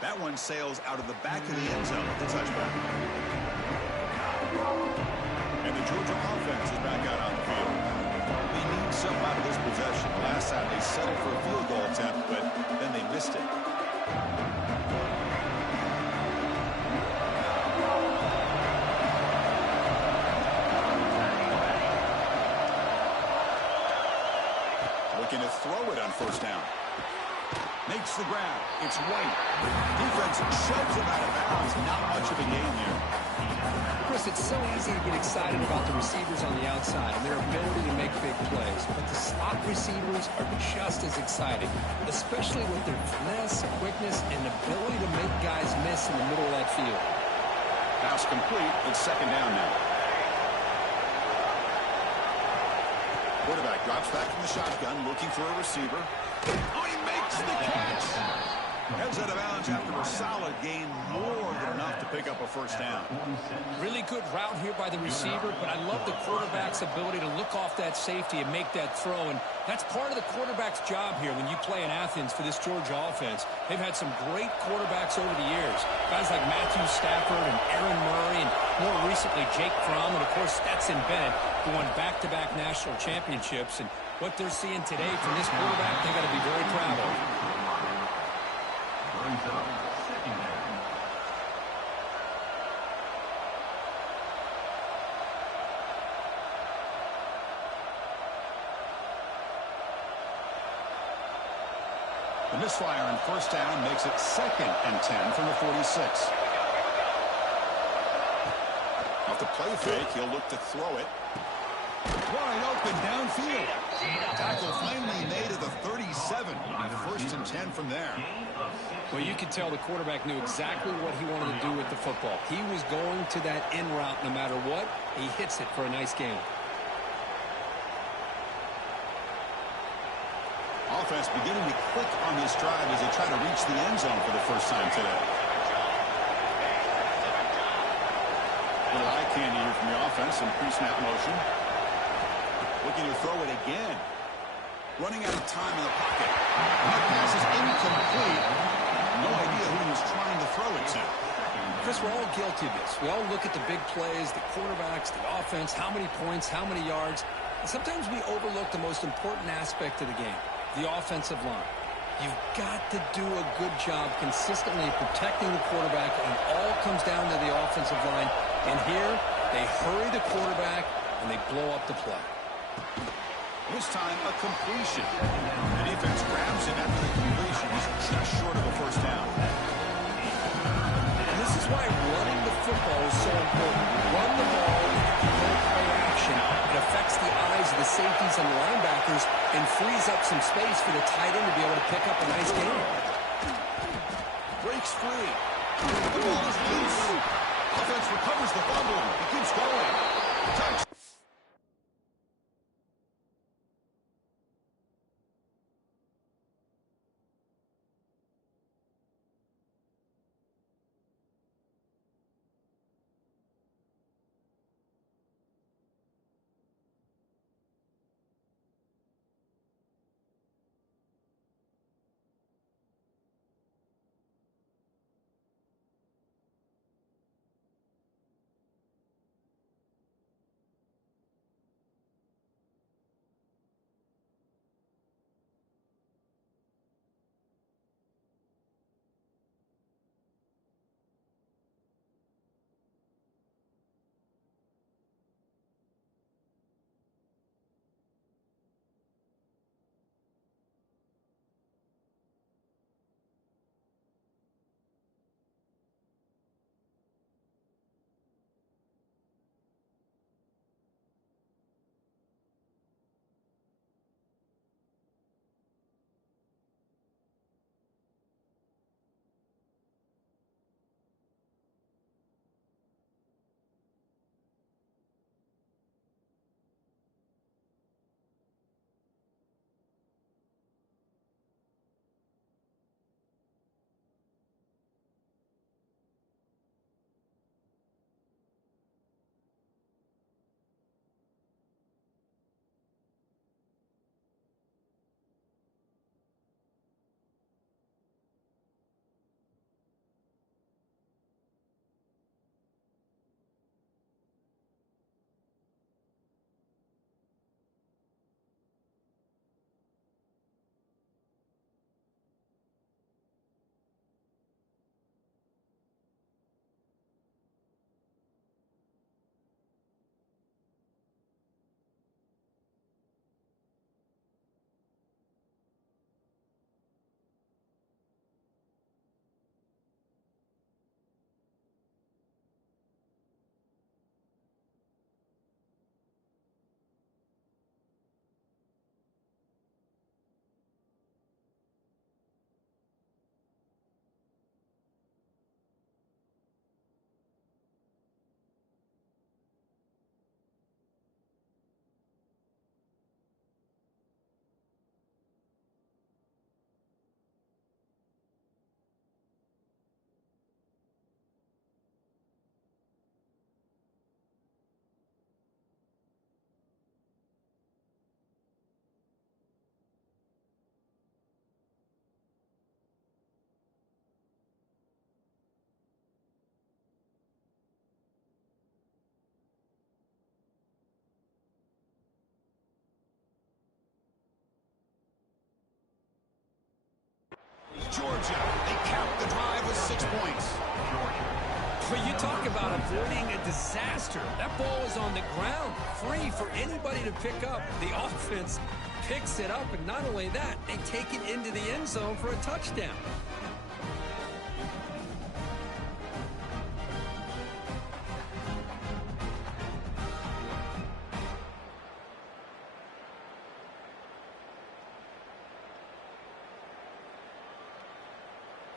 That one sails out of the back of the end zone with the touchback. And the Georgia offense is back out on the field. They need something out of this possession. Last time they settled for a field goal attempt, but then they missed it. Looking to throw it on 1st down. Makes the grab. It's White. Defense shoves him out of bounds. Not much of a gain here. Chris, it's so easy to get excited about the receivers on the outside and their ability to make big plays, but the slot receivers are just as exciting, especially with their finesse, quickness, and ability to make guys miss in the middle of that field. Pass complete. It's 2nd down now. Quarterback drops back from the shotgun, looking for a receiver. Oh, he makes the catch! Heads out of bounds after a solid gain, more than enough to pick up a 1st down. Really good route here by the receiver, but I love the quarterback's ability to look off that safety and make that throw, and that's part of the quarterback's job here when you play in Athens for this Georgia offense. They've had some great quarterbacks over the years, guys like Matthew Stafford and Aaron Murray, and more recently Jake Fromm, and of course Stetson Bennett, who won back-to-back national championships. And what they're seeing today from this quarterback, they got to be very proud of. The misfire on 1st down makes it 2nd and 10 from the 46. Off the play fake, he'll look to throw it. Wide open downfield. Tackle finally made at the 37. 1st and 10 from there. Well, you could tell the quarterback knew exactly what he wanted to do with the football. He was going to that in route no matter what. He hits it for a nice gain. Offense beginning to click on this drive as they try to reach the end zone for the first time today. Little eye candy here from the offense and pre-snap motion. Looking to throw it again. Running out of time in the pocket. That pass is incomplete. No idea who he was trying to throw it to. Chris, we're all guilty of this. We all look at the big plays, the quarterbacks, the offense, how many points, how many yards. And sometimes we overlook the most important aspect of the game, the offensive line. You've got to do a good job consistently protecting the quarterback, and it all comes down to the offensive line. And here, they hurry the quarterback, and they blow up the play. This time, a completion. The defense grabs it after the completion. He's just short of a first down. And this is why running the football is so important. Run the ball with play action. It affects the eyes of the safeties and the linebackers and frees up some space for the tight end to be able to pick up a nice game. Breaks free. The ball is loose. Offense recovers the fumble. He keeps going. Touch. Georgia, they cap the drive with 6 points. But you talk about avoiding a disaster. That ball is on the ground, free for anybody to pick up. The offense picks it up, and not only that, they take it into the end zone for a touchdown.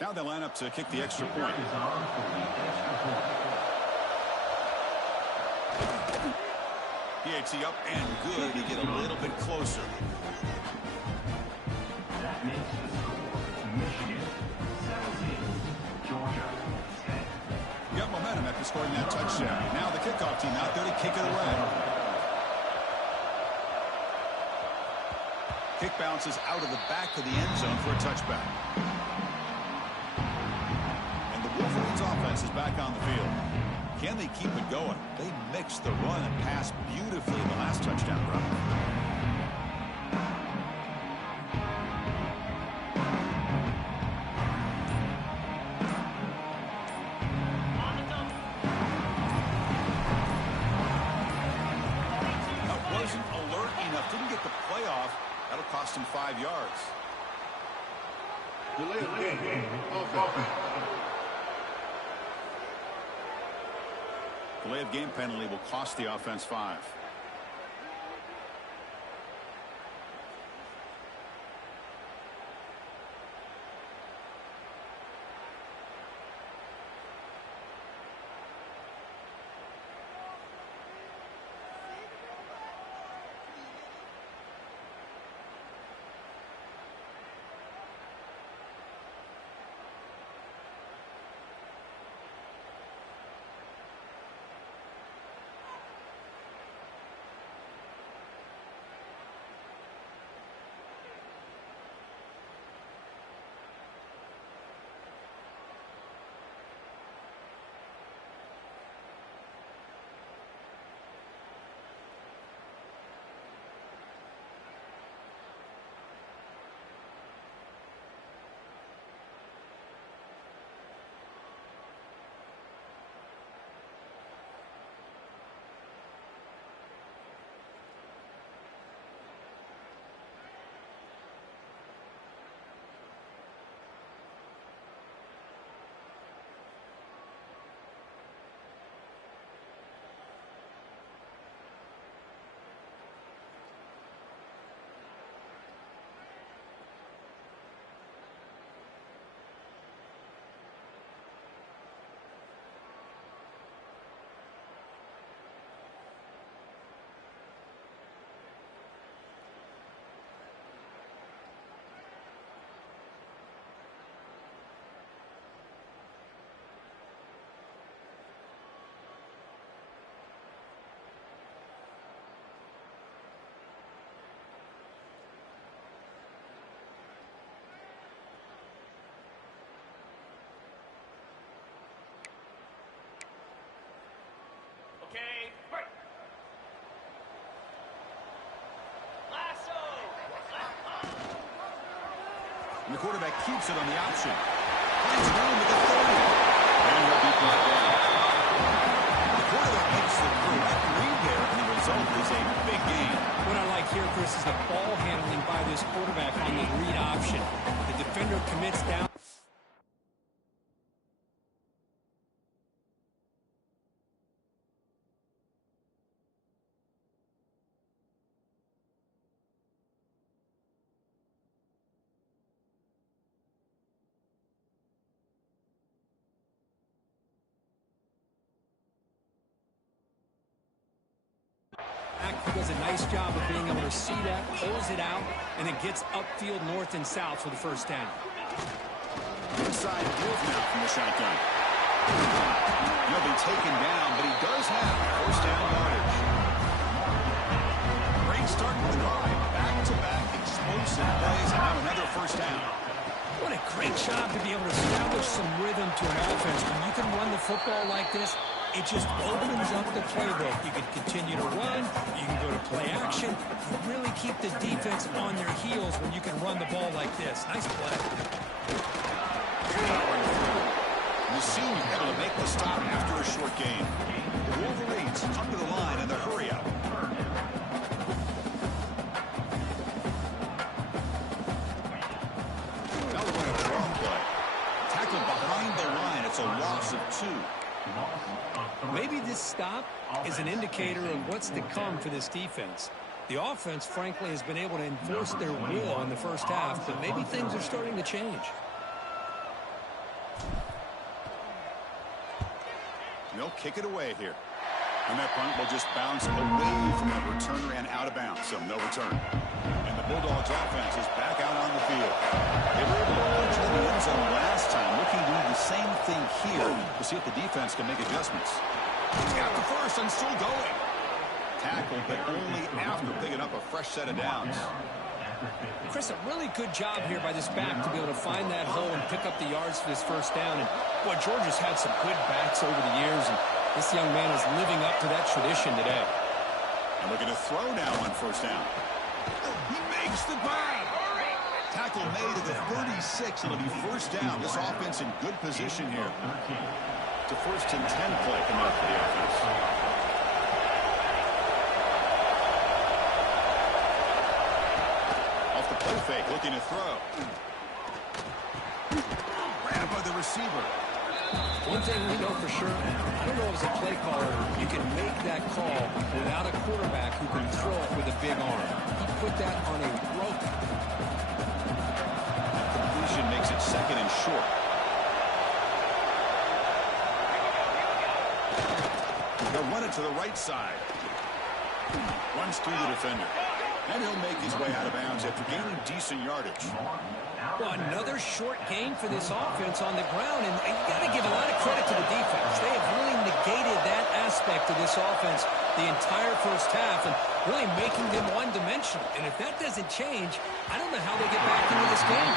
Now they line up to kick the extra point. PAT up and good to get a little bit closer. That makes the score Michigan 17, Georgia 10. Got momentum after scoring that touchdown. Now the kickoff team out there to kick it away. Kick bounces out of the back of the end zone for a touchback. And the Wolverines offense offense is back on the field. Can they keep it going? They mixed the run and pass beautifully in the last touchdown run. That wasn't alert enough. Didn't get the play off. That'll cost him 5 yards. Delay of game. Offense. Delay of game penalty will cost the offense 5. Okay, break. Lasso. And the quarterback keeps it on the option. Finds room at the 30. And he'll be brought down. The quarterback makes the correct read there, and the result is a big gain. What I like here, Chris, is the ball handling by this quarterback on the read option. The defender commits down. He does a nice job of being able to see that, pulls it out, and it gets upfield north and south for the first down. Inside move now from the shotgun. He'll be taken down, but he does have first down yardage. Great start to the drive. Back-to-back explosive plays, and now another first down. What a great job to be able to establish some rhythm to an offense. When you can run the football like this, it just opens up the playbook. You can continue to run. You can go to play action. You really keep the defense on their heels when you can run the ball like this. Nice play. The senior able to make the stop after a short game. The Wolverines come to the line in the hurry up. Now we're going to draw play. Tackled behind the line. It's a loss of 2. Maybe this stop is an indicator of what's to come for this defense. The offense, frankly, has been able to enforce their will in the first half, but maybe things are starting to change. They'll kick it away here. And that punt will just bounce away from the returner and out of bounds, so no return. And the Bulldogs offense is back out on the field. They were able to punch in the end zone last time, looking to do the same thing here to see if the defense can make adjustments. He's got the first and still going. Tackle, but only after picking up a fresh set of downs. Chris, a really good job here by this back to be able to find that hole and pick up the yards for this first down. And, boy, Georgia's had some good backs over the years, and this young man is living up to that tradition today. And looking to throw now on first down. He makes the grab. Tackle made at the 36. It'll be first down. This offense in good position here. It's a 1st and 10 play coming up for the offense. Off the play fake, looking to throw. Grabbed by the receiver. One thing we know for sure, I don't know as a play caller, you can make that call without a quarterback who can throw it with a big arm. He put that on a rope. Completion makes it 2nd and short. They'll run it to the right side. Runs through the defender. And he'll make his way out of bounds after gaining decent yardage. Well, another short gain for this offense on the ground, and you got to give a lot of credit to the defense. They have really negated that aspect of this offense the entire first half and really making them one-dimensional. And if that doesn't change, I don't know how they get back into this game.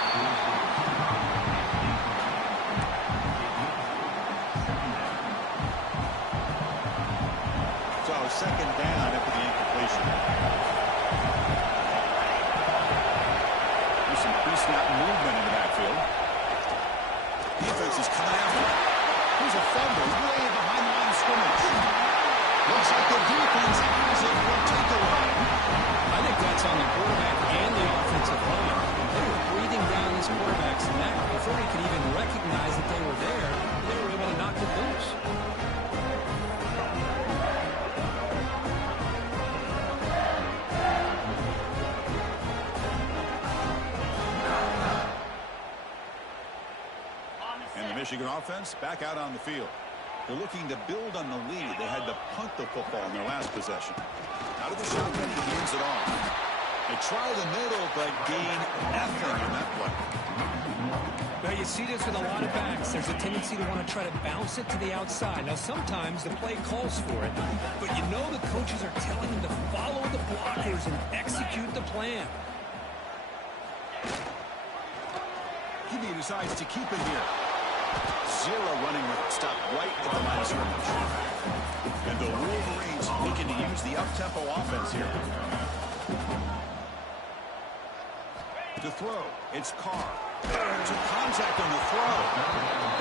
So 2nd down after the incompletion. There's some pre-snap movement in the backfield. Defense is coming after him. Here's a fumble way behind the line of scrimmage. Looks like the defense has it for takeaway. I think that's on the quarterback and the offensive line. They were breathing down this quarterback's neck before he could even recognize that they were there. They were able to knock it loose. Michigan offense back out on the field. They're looking to build on the lead. They had to punt the football in their last possession. Out of the shotgun, he hands it off. They try the middle, but gain nothing on that play. Now, you see this with a lot of backs. There's a tendency to want to try to bounce it to the outside. Now, sometimes the play calls for it, but you know the coaches are telling them to follow the blockers and execute the plan. He decides to keep it here. Zero running room. Stop right at the line of scrimmage. And the Wolverines looking to use the up-tempo offense here. To throw, it's Carr. There's a contact on the throw.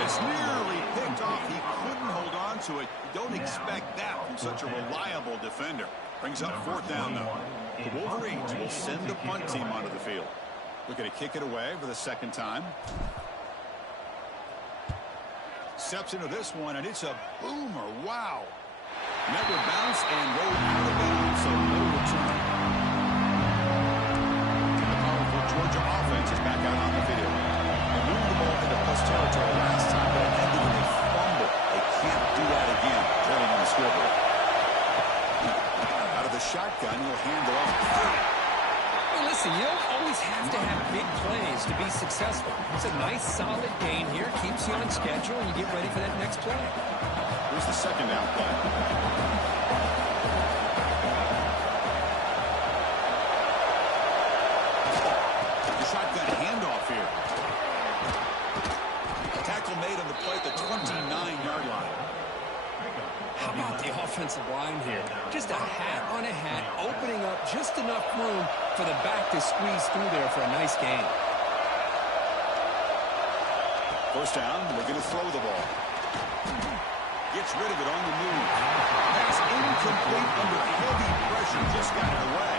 It's nearly picked off. He couldn't hold on to it. You don't expect that from such a reliable defender. Brings up 4th down, though. The Wolverines will send the punt team onto the field. Looking to kick it away for the 2nd time. Steps into this one, and it's a boomer. Wow. Never bounced and rolled out of bounds, so no return. And the powerful Georgia offense is back out on the field. They moved the ball into plus territory last time, but it ended in a fumble. They can't do that again, trailing on the scoreboard. Out of the shotgun, he'll hand it off. Listen, you don't always have to have big plays to be successful. It's a nice, solid gain here. Keeps you on schedule, and you get ready for that next play. Here's the 2nd down play. The shotgun handoff here. Tackle made on the play at the 29-yard line. How about the offensive line here? Just a hat on a hat, opening up just enough room for the back to squeeze through there for a nice gain. First down, looking to throw the ball. Gets rid of it on the move. Pass incomplete under heavy pressure, just got it away.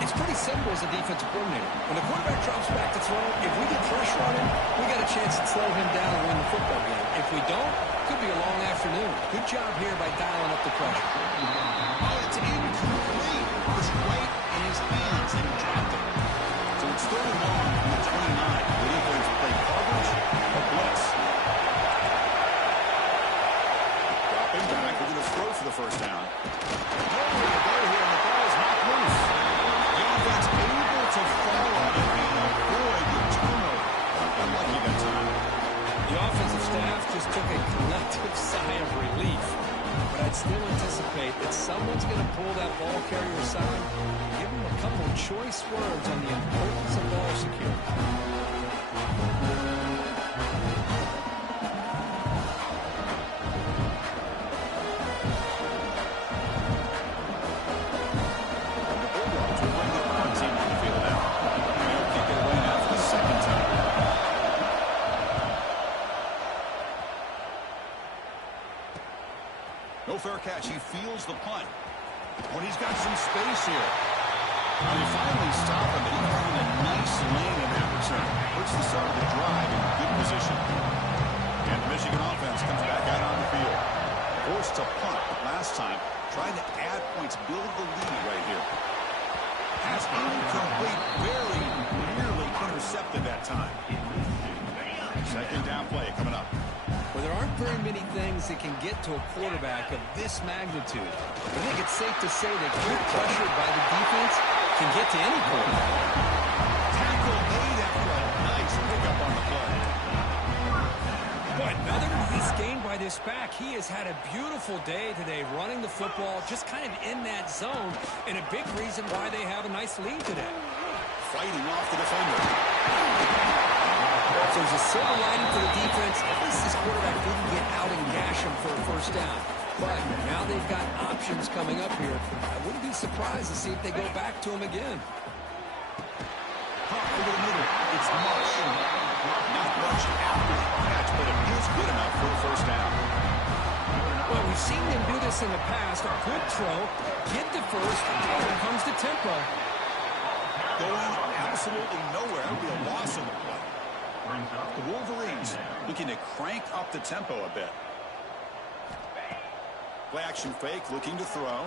It's pretty simple as a defensive coordinator. When the quarterback drops back to throw, if we get pressure on him, we got a chance to slow him down and win the football game. If we don't, could be a long afternoon. Good job here by dialing up the pressure. Oh, it's incomplete. It was right in his hands and he dropped it. So it's 3rd and long from the 29. The defense played coverage or blitz. Dropping back, we're going to throw for the first down. Nowhere to go here, and the ball is knocked loose. The offense able to follow and avoid the turnover. Unlucky that time. The offensive staff just took a collective sigh of relief. But I'd still anticipate that someone's going to pull that choice words on the importance of ball security. No fair catch. He feels the punt. When he's got some space here. And they finally stop him, but he got in a nice lane in that return. Puts the start of the drive in good position. And the Michigan offense comes back out on the field. Forced to punt last time. Trying to add points, build the lead right here. Pass incomplete. Very nearly intercepted that time. Second down play coming up. Well, there aren't very many things that can get to a quarterback of this magnitude. I think it's safe to say that good pressure by the defense can get to any quarterback. Tackle made after a nice pickup on the play. Boy, another nice gain by this back. He has had a beautiful day today running the football, just kind of in that zone, and a big reason why they have a nice lead today. Fighting off the defender. So there's a silver lining to the defense. At least this quarterback didn't get out and gash him for a first down. But now they've got options coming up here. I wouldn't be surprised to see if they go back to him again. Pop over the middle. It's much. Not much after the catch, but it is good enough for a first down. Well, we've seen them do this in the past. A good throw, get to first, and here comes the tempo. Going absolutely nowhere. It would be a loss in the play. The Wolverines looking to crank up the tempo a bit. Play action fake, looking to throw.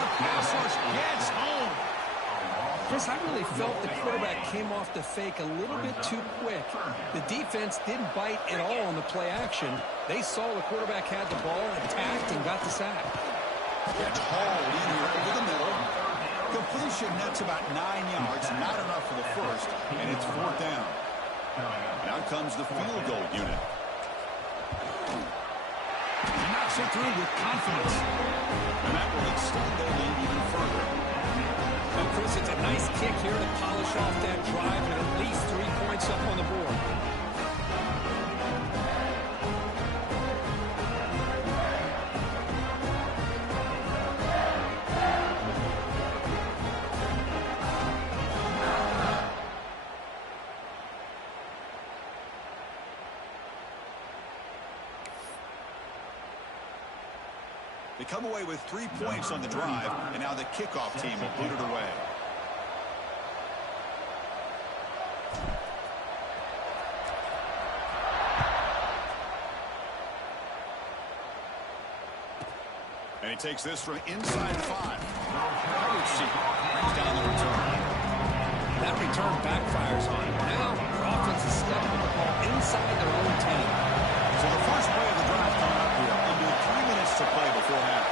The pass rush gets home. Chris, I really felt the quarterback came off the fake a little bit too quick. The defense didn't bite at all on the play action. They saw the quarterback had the ball, attacked, and got the sack. Gets hauled in here over the middle. Completion nets about 9 yards, not enough for the first, and it's fourth down. Now comes the field goal unit. He knocks it through with confidence. And that will extend their lead even further. Well, Chris, it's a nice kick here to polish off that drive with at least 3 points up on the board. They come away with 3 points on the drive, and now the kickoff team will boot it away. And he takes this from inside 5. Brings down the return. That return backfires on him. Now, their offense is stepping with the ball inside their own 10. So the first play of the drive coming up here. Under 3 minutes to play before half.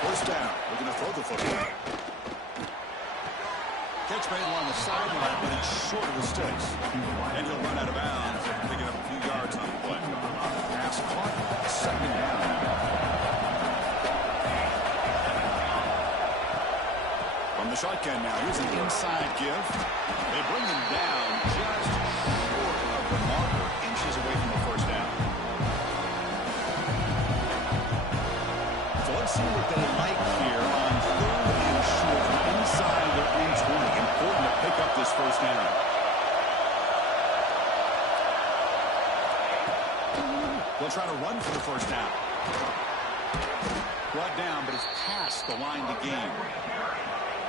First down. Looking to throw the football. Catch made along the sideline, but it's short of the sticks. And he'll run out of bounds after picking up a few yards on the play. Pass caught. Second down. From the shotgun now. Here's an inside give. They bring him down just short of the marker. Inches away from the first down. So let's see what they like here on third and short inside their own 20. Important to pick up this first down. They'll try to run for the first down. Brought down, but it's past the line to gain.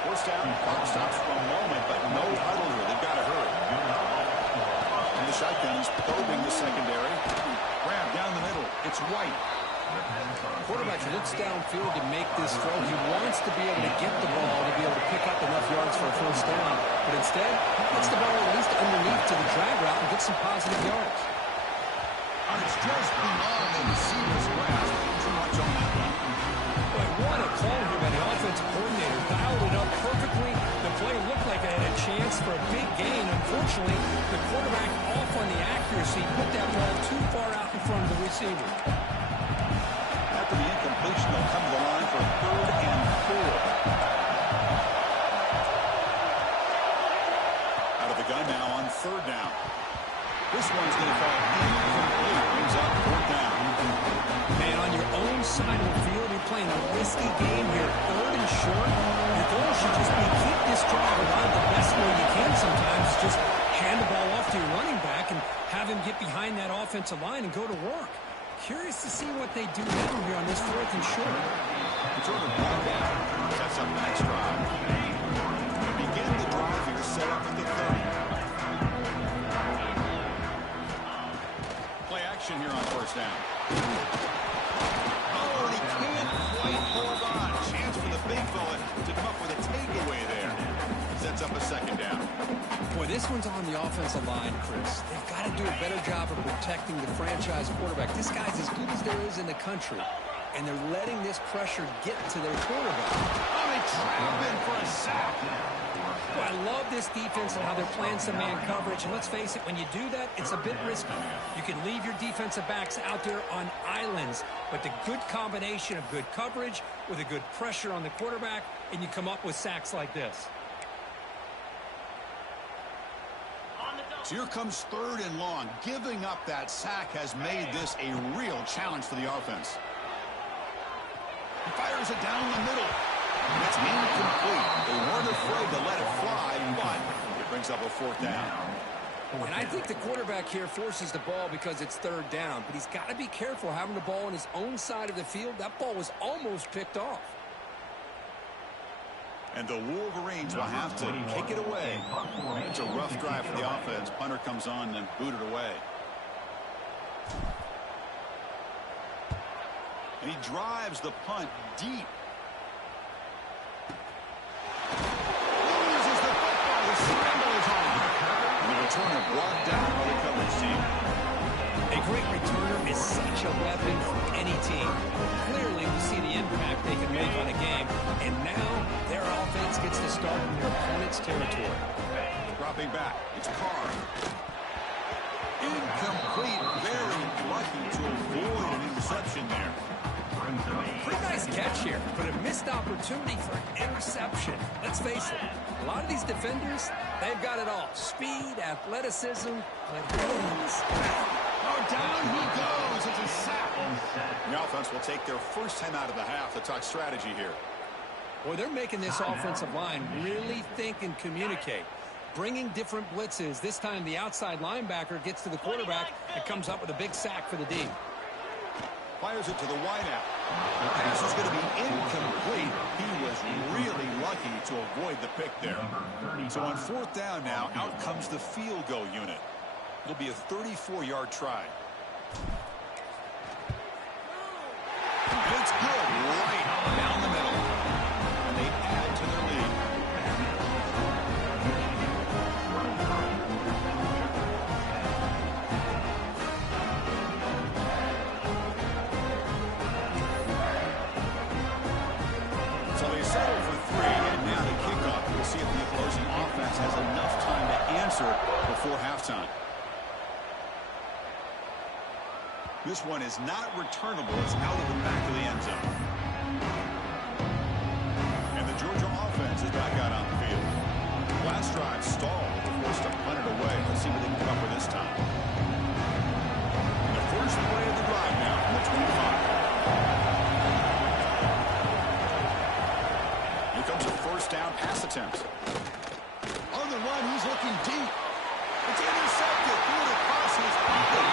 First down, clock stops for a moment, but no huddle here. They've got to hurry. In the shotgun, he's probing the secondary. Grab down the middle. It's White. Quarterback looks downfield to make this throw. He wants to be able to get the ball to be able to pick up enough yards for a first down. But instead, he gets the ball at least underneath to the drag route and gets some positive yards. And it's just beyond the receiver's grasp. Too much on that one. Boy, what a call here by the offensive coordinator. Dialed it up perfectly. The play looked like it had a chance for a big gain. Unfortunately, the quarterback off on the accuracy, put that ball too far out in front of the receiver. After the incompletion, they'll come to the line for a 3rd and 4. gun now on third down. This one's going to fall incomplete. Brings up fourth down. Man, on your own side of the field, you're playing a risky game here. Third and short. Your goal should just be keep this drive alive the best way you can sometimes. Just hand the ball off to your running back and have him get behind that offensive line and go to work. Curious to see what they do now here on this fourth and short. It's sort of brought down. Sets up the next drive. To begin the drive here, set up at the 30. Play action here on first down. Oh, and he can't quite hold on. Chance for the big fella to come up with a takeaway there. Sets up a second down. Boy, this one's on the offensive line, Chris. They've got to do a better job of protecting the franchise quarterback. This guy's as good as there is in the country, and they're letting this pressure get to their quarterback. Oh, they trap in for a sack. Well, I love this defense and how they're playing some man coverage. And let's face it, when you do that, it's a bit risky. You can leave your defensive backs out there on islands, but the good combination of good coverage with a good pressure on the quarterback, and you come up with sacks like this. So here comes third and long. Giving up that sack has made this a real challenge for the offense. He fires it down the middle. And it's incomplete. They weren't afraid to let it fly, but it brings up a fourth down. And I think the quarterback here forces the ball because it's third down, but he's got to be careful having the ball on his own side of the field. That ball was almost picked off. And the Wolverines will have to kick it away. It's a rough drive for the offense. Punter comes on and booted away. And he drives the punt deep. Loses the football. The scramble is on. And the returner brought down by the coverage team. A great returner is such a weapon for any team. Clearly, we see the impact they can make on a game. And now, their offense gets to start in their opponent's territory. Dropping back. It's Carr. Incomplete. Very lucky to avoid an interception there. Pretty nice catch here, but a missed opportunity for an interception. Let's face it, a lot of these defenders, they've got it all. Speed, athleticism, but hands. Oh, down he goes. It's a sack. The offense will take their first time out of the half to talk strategy here. Boy, they're making this offensive line really think and communicate. Bringing different blitzes. This time the outside linebacker gets to the quarterback and comes up with a big sack for the D. Fires it to the wideout. The pass is going to be incomplete. He was really lucky to avoid the pick there. So on fourth down now, out comes the field goal unit. It'll be a 34-yard try. And it's good right down the middle. And they add to their lead. So they settle for three, and now the kickoff. We'll see if the opposing offense has enough time to answer before halftime. This one is not returnable. It's out of the back of the end zone. And the Georgia offense is back out on the field. Last drive stalled. They're forced to punt it away. Let's see what they can come up with this time. The first play of the drive now from the 25. Here comes a first down pass attempt. On the run, he's looking deep. It's intercepted. Threw it across his pocket.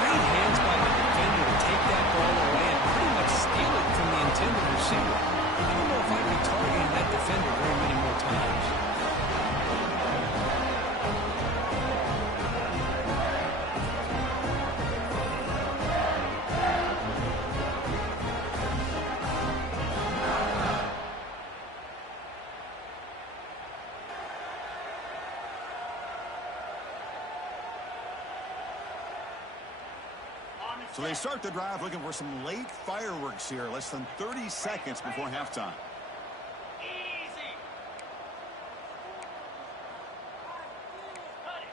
Great hands by the defender to take that ball away and pretty much steal it from the intended receiver. I don't know if I'd be targeting that defender very many more times. So they start the drive looking for some late fireworks here. Less than 30 seconds before halftime. Easy. Cut it.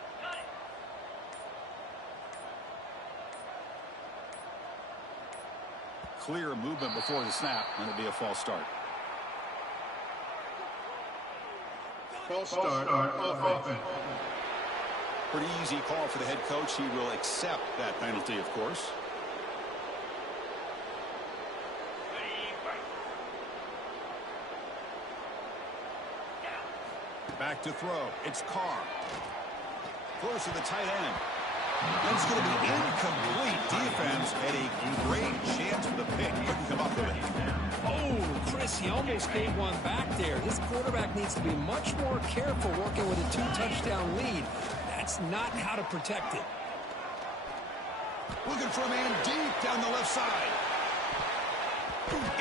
Clear movement before the snap, and it'll be a false start. False start of offense. Pretty easy call for the head coach. He will accept that penalty, of course. Back to throw. It's Carr. Throws to the tight end. That's going to be incomplete. Defense had a great chance for the pick. Couldn't come up with it. Oh, Chris, he almost gave one back there. His quarterback needs to be much more careful working with a 2-touchdown lead. That's not how to protect it. Looking for a man deep down the left side.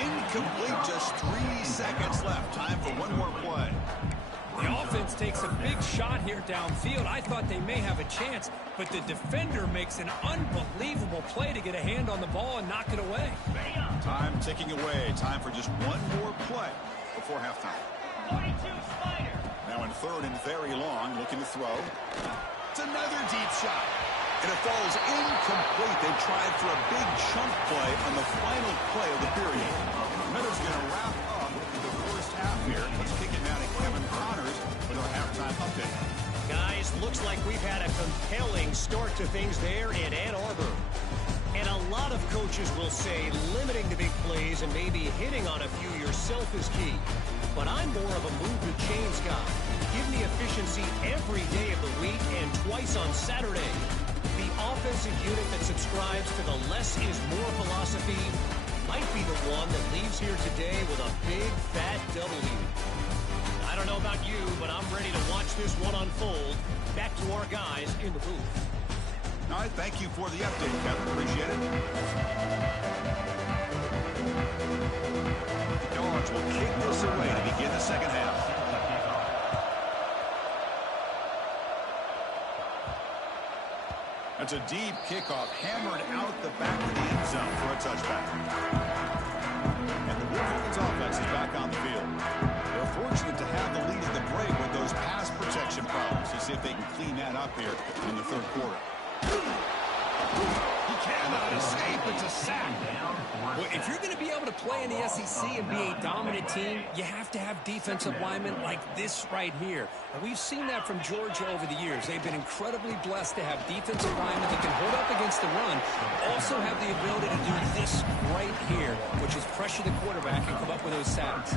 Incomplete. Just 3 seconds left. Time for one more play. The offense takes a big shot here downfield. I thought they may have a chance, but the defender makes an unbelievable play to get a hand on the ball and knock it away. Time ticking away. Time for just one more play before halftime. 42 Spider. Now in third and very long, looking to throw. It's another deep shot. And it falls incomplete. They tried for a big chunk play on the final play of the period. Miller's going to wrap up the first half here. Let's kick it down to Kevin Connors with our halftime update. Guys, looks like we've had a compelling start to things there in Ann Arbor. And a lot of coaches will say limiting the big plays and maybe hitting on a few yourself is key. But I'm more of a move the chains guy. Give me efficiency every day of the week and twice on Saturday. The offensive unit that subscribes to the less is more philosophy might be the one that leaves here today with a big fat W. I don't know about you, but I'm ready to watch this one unfold. Back to our guys in the booth. All right, thank you for the update, Kevin. Appreciate it. The Dogs will kick this away to begin the second half. That's a deep kickoff, hammered out the back of the end zone for a touchback. And the Wolverines offense is back on the field. They're fortunate to have the lead at the break with those pass protection problems. Let's see if they can clean that up here in the third quarter. He cannot escape. It's a sack. Well, if you're going to be able to play in the SEC and be a dominant team, you have to have defensive linemen like this right here. And we've seen that from Georgia over the years. They've been incredibly blessed to have defensive linemen that can hold up against the run, also have the ability to do this right here, which is pressure the quarterback and come up with those sacks.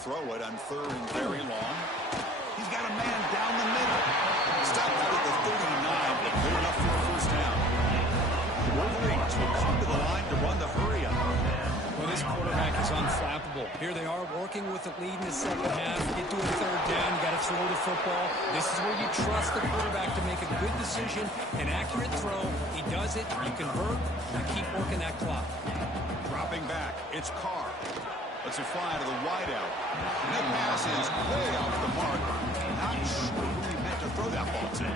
Throw it on third and very long. He's got a man down the middle. Stopped out at the 39, but good enough for a first down. The Wolverines will come to the line to run the hurry up. Well, this quarterback is unflappable. Here they are working with the lead in the second half. Get to a third down, you got to throw the football. This is where you trust the quarterback to make a good decision, an accurate throw. He does it, you convert, now keep working that clock. Dropping back, it's Carr. Let's it fly to the wideout. And that pass is way off the mark. Not sure who he meant to throw that ball to.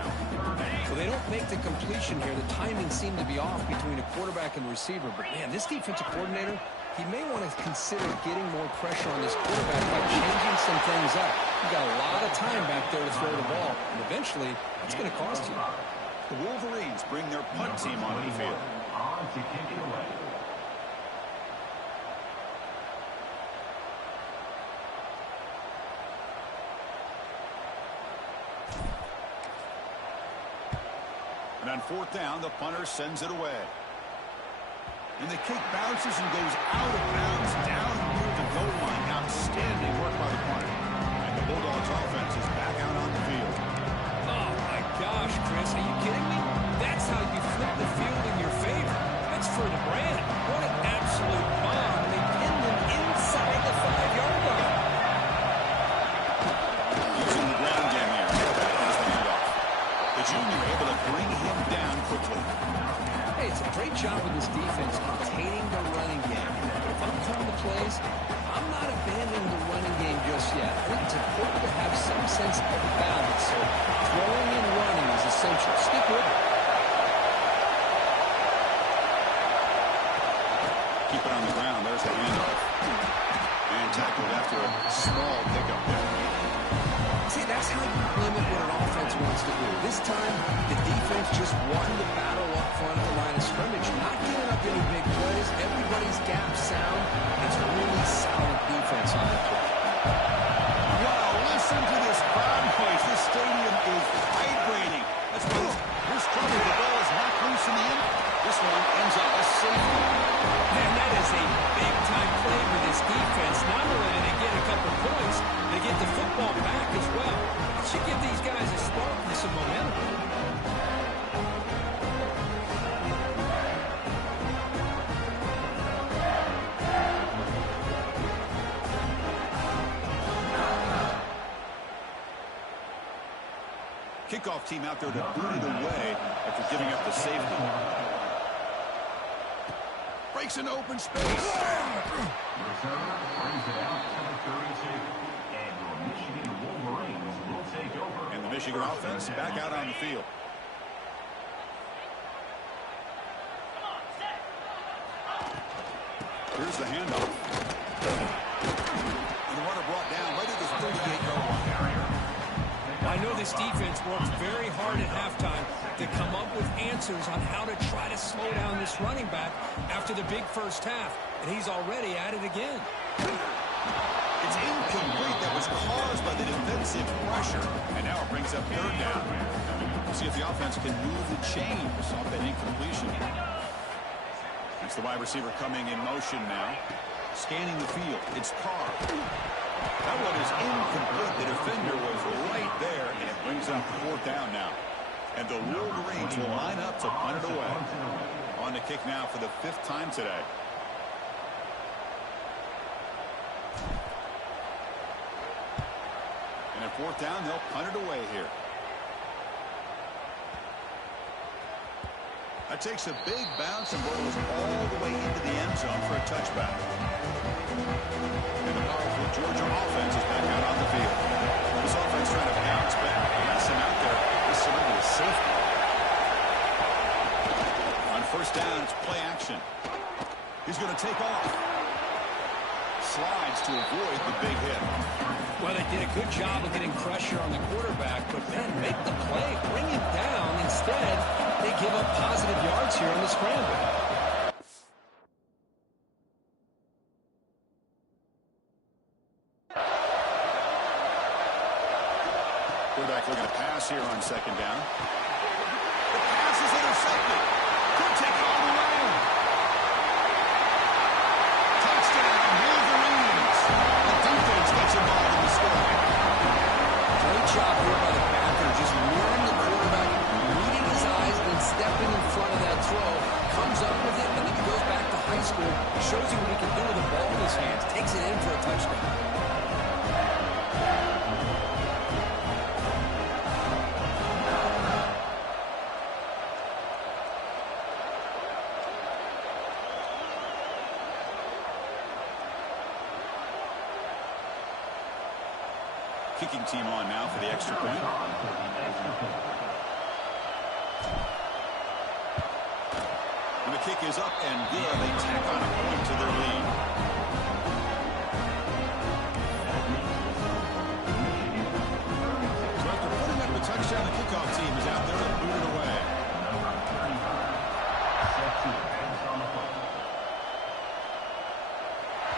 Well, they don't make the completion here. The timing seemed to be off between a quarterback and receiver. But, man, this defensive coordinator, he may want to consider getting more pressure on this quarterback by changing some things up. You got a lot of time back there to throw the ball. And eventually, it's going to cost you. The Wolverines bring their punt team onto the field. On to kick it away. And on fourth down, the punter sends it away. And the kick bounces and goes out of bounds down near the goal line. Outstanding work by the punter. And the Bulldogs offense is back out on the field. Oh, my gosh, Chris. Are you kidding me? That's how you flip the field in your favor. That's for the brand. What an absolute bomb. They pinned him inside the 5-yard line. Using the ground game here. That is the handoff. The junior able to bring him down quickly. Hey, it's a great job with this defense containing the running game. If I'm calling the plays, I'm not abandoning the running game just yet. I think it's important to have some sense of balance. So throwing and running is essential. Stick with it. Keep it on the ground. There's the handoff. And tackled after a small pickup there. See, that's how you limit what an offense wants to do. This time, the defense just won the battle up front at the line of scrimmage. Not giving up any big plays. Everybody's gap sound. It's really solid defense on the play. Wow, listen to this crowd noise. This stadium is vibrating. That's why this trouble. The ball is knocked loose in the end. This one ends up a safety. And that is a big-time play for this defense. Not only do they get a couple points, they get the football back as well. It should give these guys a spark and some momentum. Kickoff team out there to boot it away after giving up the safety. Breaks an open space. The returner brings it out to the 32. And your Michigan Wolverines will take over. And the Michigan offense back out on the field. Here's the handoff. And the runner brought down right at the 38-yard line. I know this defense worked very hard at halftime to come up with answers on how to try to slow down this running back after the big first half, and he's already at it again. It's incomplete. That was caused by the defensive pressure, and now it brings up third down. We'll see if the offense can move the chains off that incompletion. It's the wide receiver coming in motion now. Scanning the field. It's Carr. That one is incomplete. The defender was right there, and it brings up fourth down now. And the Wolverines will line up to punt it away. On the kick now for the 5th time today. And at fourth down, they'll punt it away here. That takes a big bounce and rolls all the way into the end zone for a touchback. And the powerful Georgia offense is back out on the field. This offense trying to bounce back. Passing out there. This is a safety. On first down, it's play action. He's going to take off. Slides to avoid the big hit. Well, they did a good job of getting pressure on the quarterback, but then make the play, bring him down. Instead, they give up positive yards here on the scramble. Quarterback looking to pass here on second down. The pass is intercepted. Could take it all the way. Touchdown, Wolverines. The defense gets involved in the score. Great job here by the Panthers, just luring the quarterback, reading his eyes, and then stepping in front of that throw. Comes up with it, and then he goes back to high school. Shows you what he can do with the ball in his hands. Takes it in for a touchdown. Kicking team on now for the extra point. And the kick is up and good. They tack on a point to their lead. So after putting up a touchdown, the kickoff team is out there to boot it away.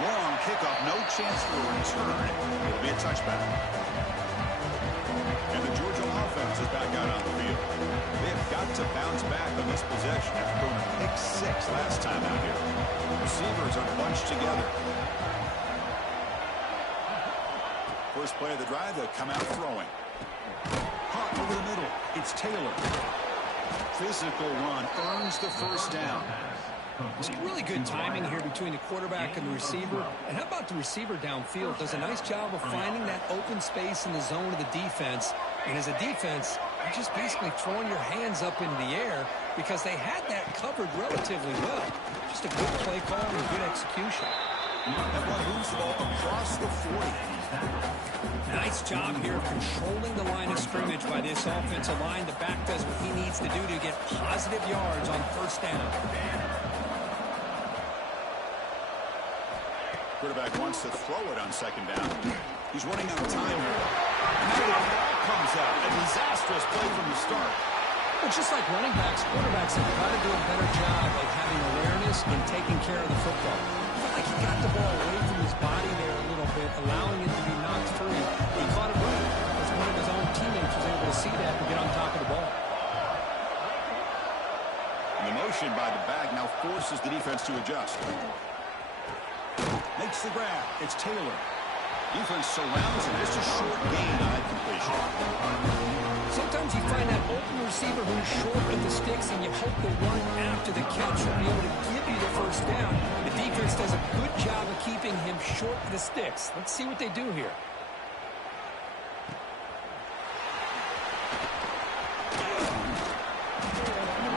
Long kickoff, no chance for a return. It'll be a touchback. And the Georgia offense is back out on the field. They have got to bounce back on this possession after going to pick 6 last time out here. Receivers are bunched together. First play of the drive, they'll come out throwing. Hot over the middle. It's Taylor. Physical run earns the first down. Some really good timing here between the quarterback and the receiver. And how about the receiver downfield? Does a nice job of finding that open space in the zone of the defense. And as a defense, you're just basically throwing your hands up into the air because they had that covered relatively well. Just a good play call and good execution. That one moves the ball across the 40. Nice job here of controlling the line of scrimmage by this offensive line. The back does what he needs to do to get positive yards on first down. Quarterback wants to throw it on second down. He's running out of time here. And now the ball comes out. A disastrous play from the start. Well, just like running backs, quarterbacks have got to do a better job of having awareness and taking care of the football. I felt like he got the ball away from his body there a little bit, allowing it to be knocked free. He caught it right, as one of his own teammates was able to see that and get on top of the ball. The motion by the back now forces the defense to adjust. Makes the grab. It's Taylor. Defense surrounds him. Just a short gain on that completion. Sometimes you find that open receiver who's short of the sticks, and you hope the one after the catch will be able to give you the first down. The defense does a good job of keeping him short of the sticks. Let's see what they do here.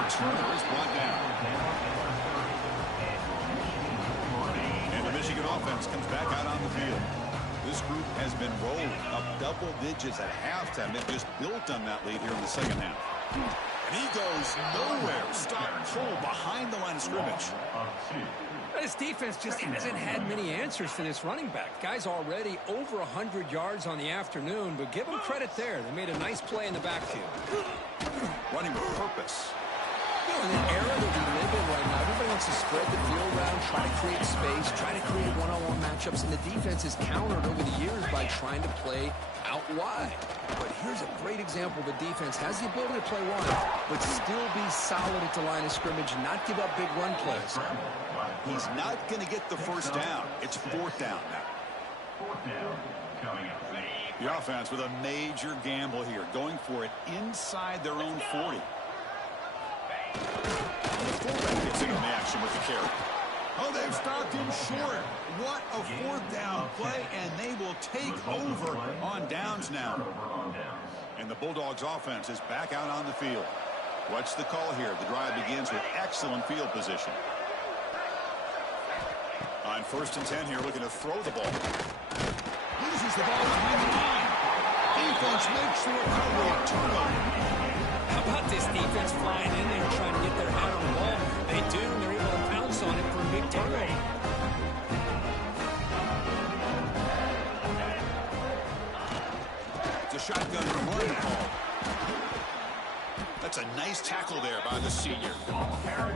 Turner is brought down. And the Michigan offense comes back out on the field. This group has been rolling up double digits at halftime. They've just built on that lead here in the second half. And he goes nowhere. Stop pull behind the line of scrimmage. This defense just hasn't had many answers for this running back. Guy's already over 100 yards on the afternoon, but give them credit there. They made a nice play in the backfield. Running with purpose. You know, in the era that we live in right now, everybody wants to spread the field around, try to create space, try to create one-on-one matchups, and the defense is countered over the years by trying to play out wide. But here's a great example. The defense has the ability to play wide, but still be solid at the line of scrimmage, not give up big run plays. He's not going to get the first down. It's fourth down now. Fourth down coming up. The offense with a major gamble here, going for it inside their own 40. The fullback gets in on the action with the carry. Oh, they've stopped him short. What a fourth down play, and they will take over on downs now. And the Bulldogs offense is back out on the field. What's the call here? The drive begins with excellent field position. On 1st and 10 here, looking to throw the ball. Loses the ball behind the line. Defense makes the recovery. Turnover. How about this defense flying in there trying to get their head on the ball? They do, and they're able to pounce on it for a big turnover. It's a shotgun run call. That's a nice tackle there by the senior.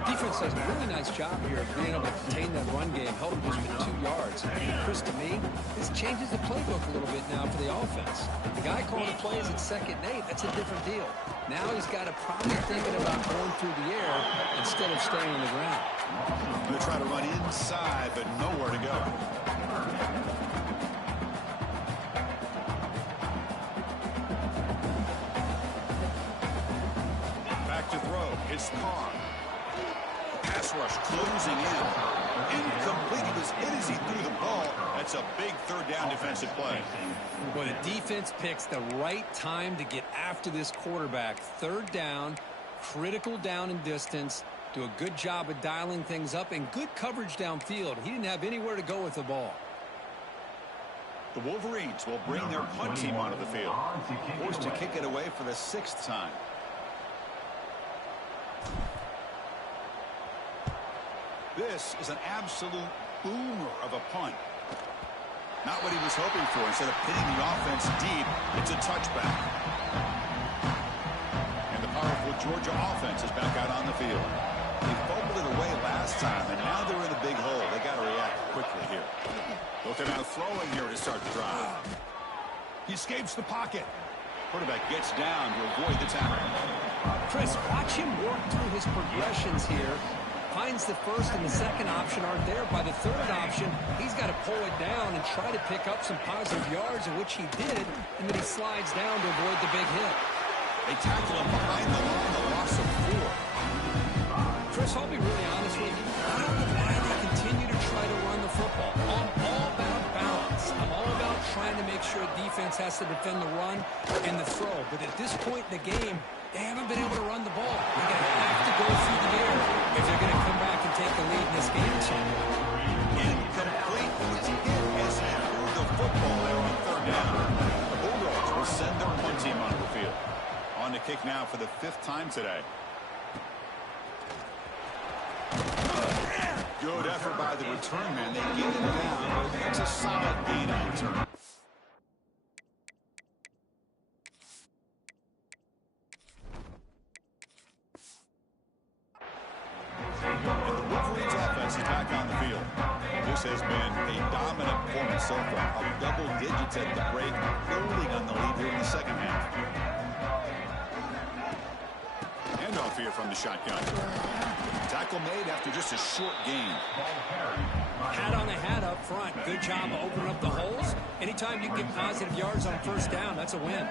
Defense does a really nice job here of being able to contain that run game, held just with 2 yards. Chris, to me, this changes the playbook a little bit now for the offense. The guy calling the plays at 2nd and 8, that's a different deal. Now he's got to probably thinking about going through the air instead of staying on the ground. Going to try to run inside, but nowhere to go. Back to throw. It's Carr. Pass rush closing in. Incomplete. He was hit as he threw the ball. That's a big 3rd down defensive play. Well, the defense picks the right time to get after this quarterback. 3rd down, critical down and distance. Do a good job of dialing things up and good coverage downfield. He didn't have anywhere to go with the ball. The Wolverines will bring their punt team onto the field. Forced to kick it away for the 6th time. This is an absolute boomer of a punt. Not what he was hoping for. Instead of pinning the offense deep, it's a touchback. And the powerful Georgia offense is back out on the field. They fumbled it away last time, and now they're in a big hole. They got to react quickly here. Looking out throwing here to start the drive. He escapes the pocket. Quarterback gets down to avoid the tackle. Chris, watch him work through his progressions here. Finds the 1st and the 2nd option aren't there. By the 3rd option, he's got to pull it down and try to pick up some positive yards, in which he did, and then he slides down to avoid the big hit. They tackle him behind the line, a loss of 4. Chris, I'll be really honest with you. I don't know why they continue to try to run the football. I'm all about balance. I'm all about trying to make sure defense has to defend the run and the throw. But at this point in the game, they haven't been able to run the ball. They're going to have to go through the air if they're going to come back and take the lead in this game. Incomplete. Was hit as he threw the football there on 3rd down. The Bulldogs will send their punt team onto the field. On to kick now for the 5th time today. Good effort by the return man. They get him down, but it's a solid gain on return. And the Wolverines offense is back on the field. This has been a dominant performance so far. Up double digits at the break, building on the lead here in the second half. Handoff here from the shotgun. Tackle made after just a short gain. Hat on the hat up front. Good job of opening up the holes. Anytime you get positive yards on first down, that's a win.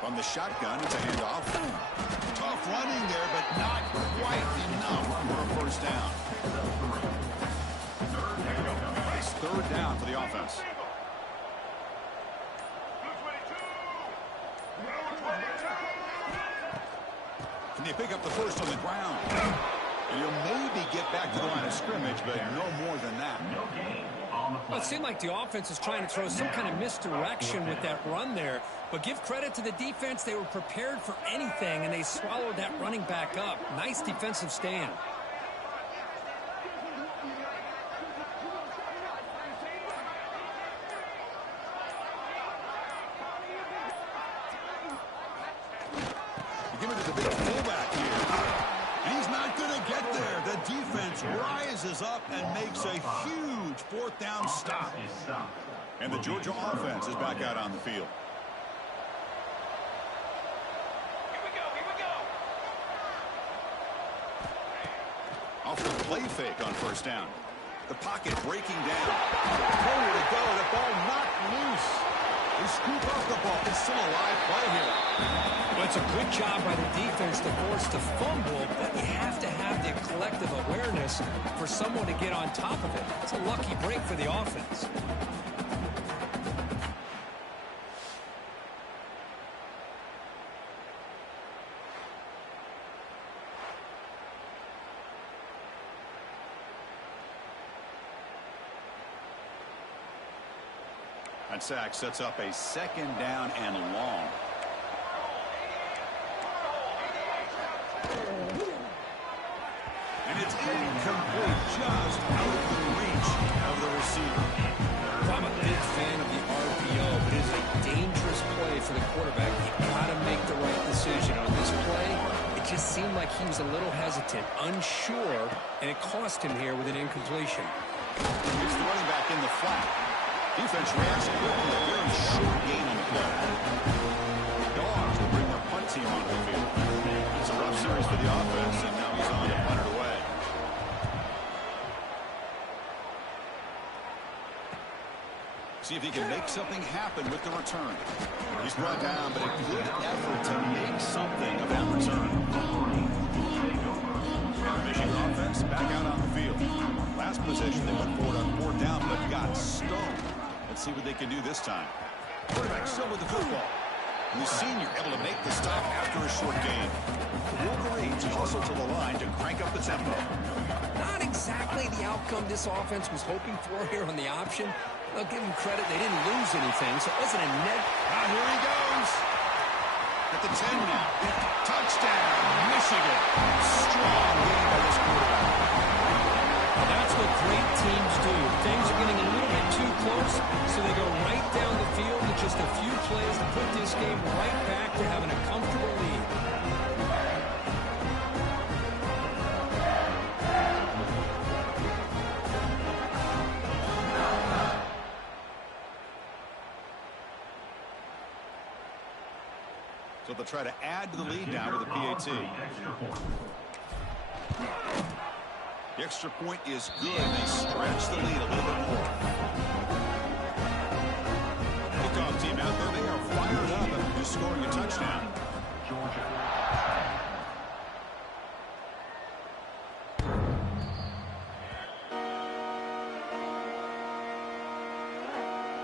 From the shotgun, it's a handoff. Tough running there, but not quite enough for a first down. It's third down for the offense. Can they pick up the first on the ground? And he'll maybe get back to the line of scrimmage, but no more than that. Well, it seemed like the offense was trying to throw some kind of misdirection with that run there. But give credit to the defense. They were prepared for anything, and they swallowed that running back up. Nice defensive stand. Give it to the big fullback here. He's not going to get there. The defense rises up and makes a huge fourth down stop. And the Georgia offense is back out on the field. Off the play fake on first down. The pocket breaking down. Nowhere to go. The ball knocked loose. They scoop up the ball. It's still a live play here. Well, it's a good job by the defense to force the fumble, but you have to have the collective awareness for someone to get on top of it. It's a lucky break for the offense. That sack sets up a second down and long. And it's incomplete, just out of the reach of the receiver. I'm a big fan of the RPO, but it is a dangerous play for the quarterback. You got to make the right decision on this play. It just seemed like he was a little hesitant, unsure, and it cost him here with an incompletion. Here's the running back in the flat. Defense reacts quickly. A very short gain on the play. Dogs will bring their punt team onto the field. It's a rough series for the offense, and now he's on to punt it away. See if he can make something happen with the return. He's brought down, but a good effort to make something of that return. Michigan offense back out on the field. Last possession, they went forward on fourth down, but got stoned. Let's see what they can do this time. Quarterback still with the football. And the senior able to make the stop after a short gain. The Wolverines hustle to the line to crank up the tempo. Not exactly the outcome this offense was hoping for here on the option. I'll give them credit. They didn't lose anything, so it wasn't a net. Here he goes. At the 10 now. Touchdown, Michigan. Strong game by this quarterback. That's what great teams do. Things are getting a little bit too close, so they go right down the field with just a few plays to put this game right back to having a comfortable lead. So they'll try to add to the lead now with a PAT. The extra point is good. They stretch the lead a little bit more. Kickoff team out there. They are fired up after just scoring a touchdown.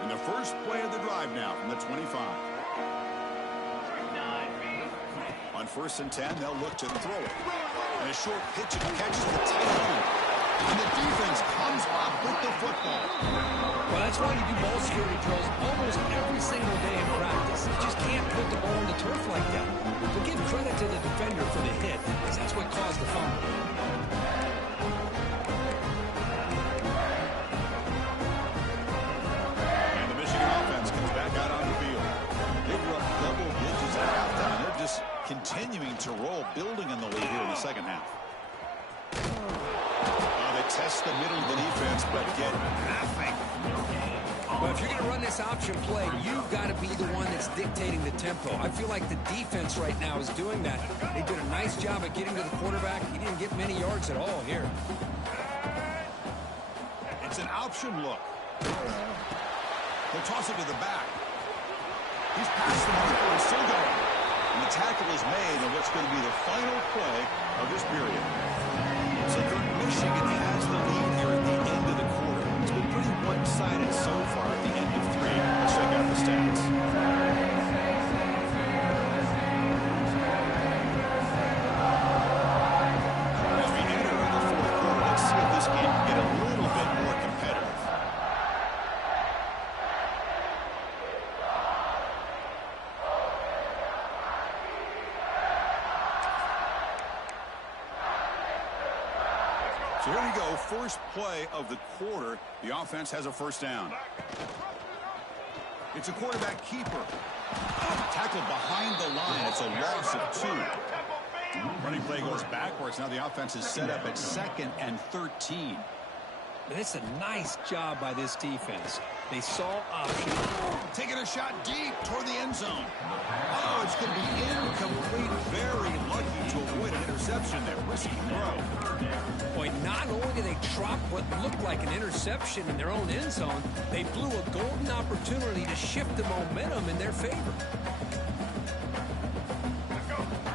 And the first play of the drive now from the 25. On 1st and 10, they'll look to throw it. And a short pitch and catch to the tight end. And the defense comes up with the football. Well, That's why you do ball security drills almost every single day in practice. You just can't put the ball on the turf like that. But give credit to the defender for the hit, because that's what caused the fumble. And the Michigan offense comes back out on the field. They were up double digits at halftime. They're just continuing to roll, building in the lead here in the second half. They test the middle of the defense, but get nothing. Well, if you're going to run this option play, you've got to be the one that's dictating the tempo. I feel like the defense right now is doing that. They did a nice job of getting to the quarterback. He didn't get many yards at all here. It's an option look. They'll toss it to the back. He's past the mark, but he's still going. And the tackle is made on what's going to be the final play of this period. So Michigan has the lead here at the end of the quarter. It's been pretty one-sided so far at the end of 3. Let's check out the stats. As we enter the fourth quarter, let's see if this game can get a little bit more competitive. So here we go, first play of the quarter. The offense has a first down. It's a quarterback keeper. Tackled behind the line. It's a loss of 2. Running play goes backwards. Now the offense is set up at 2nd and 13. And it's a nice job by this defense. They saw option. Taking a shot deep toward the end zone. Oh, it's going to be incomplete. Very lucky to avoid an interception there. Risky throw. Boy, not only did they drop what looked like an interception in their own end zone, they blew a golden opportunity to shift the momentum in their favor.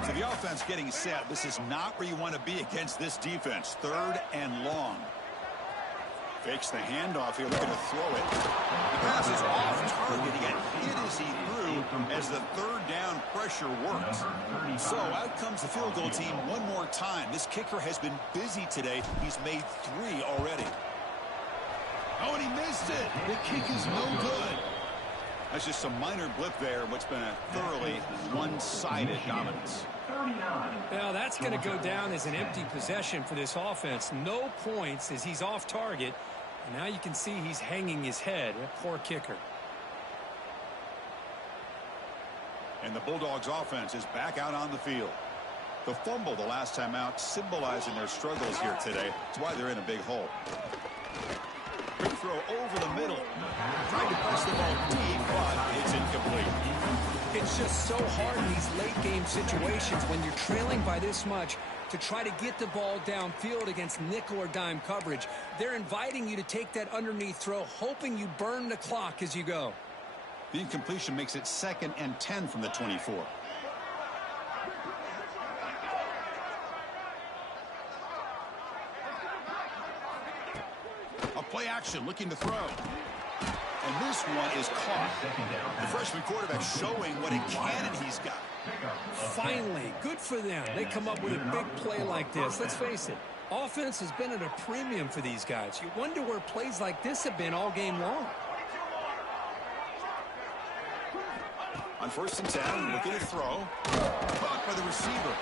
So the offense getting set. This is not where you want to be against this defense. 3rd and long. Fakes the handoff here, looking to throw it. The pass is off target. He got hit as he threw as the 3rd down pressure works. So out comes the field goal team one more time. This kicker has been busy today. He's made 3 already. Oh, and he missed it. The kick is no good. That's just some minor blip there. What's been a thoroughly one-sided dominance. Well, that's going to go down as an empty possession for this offense. No points as he's off target. And now you can see he's hanging his head. A poor kicker. And the Bulldogs offense is back out on the field. The fumble the last time out symbolizing their struggles here today. That's why they're in a big hole. Quick throw over the middle. Tried to press the ball deep, but it's incomplete. It's just so hard in these late-game situations when you're trailing by this much to try to get the ball downfield against nickel or dime coverage. They're inviting you to take that underneath throw, hoping you burn the clock as you go. The incompletion makes it 2nd and 10 from the 24. A play action, looking to throw. And this one is caught. The freshman quarterback showing what a cannon he's got. Finally, good for them. They come up with a big play like this. Let's face it, offense has been at a premium for these guys. You wonder where plays like this have been all game long. On 1st and 10, looking to throw. Caught by the receiver.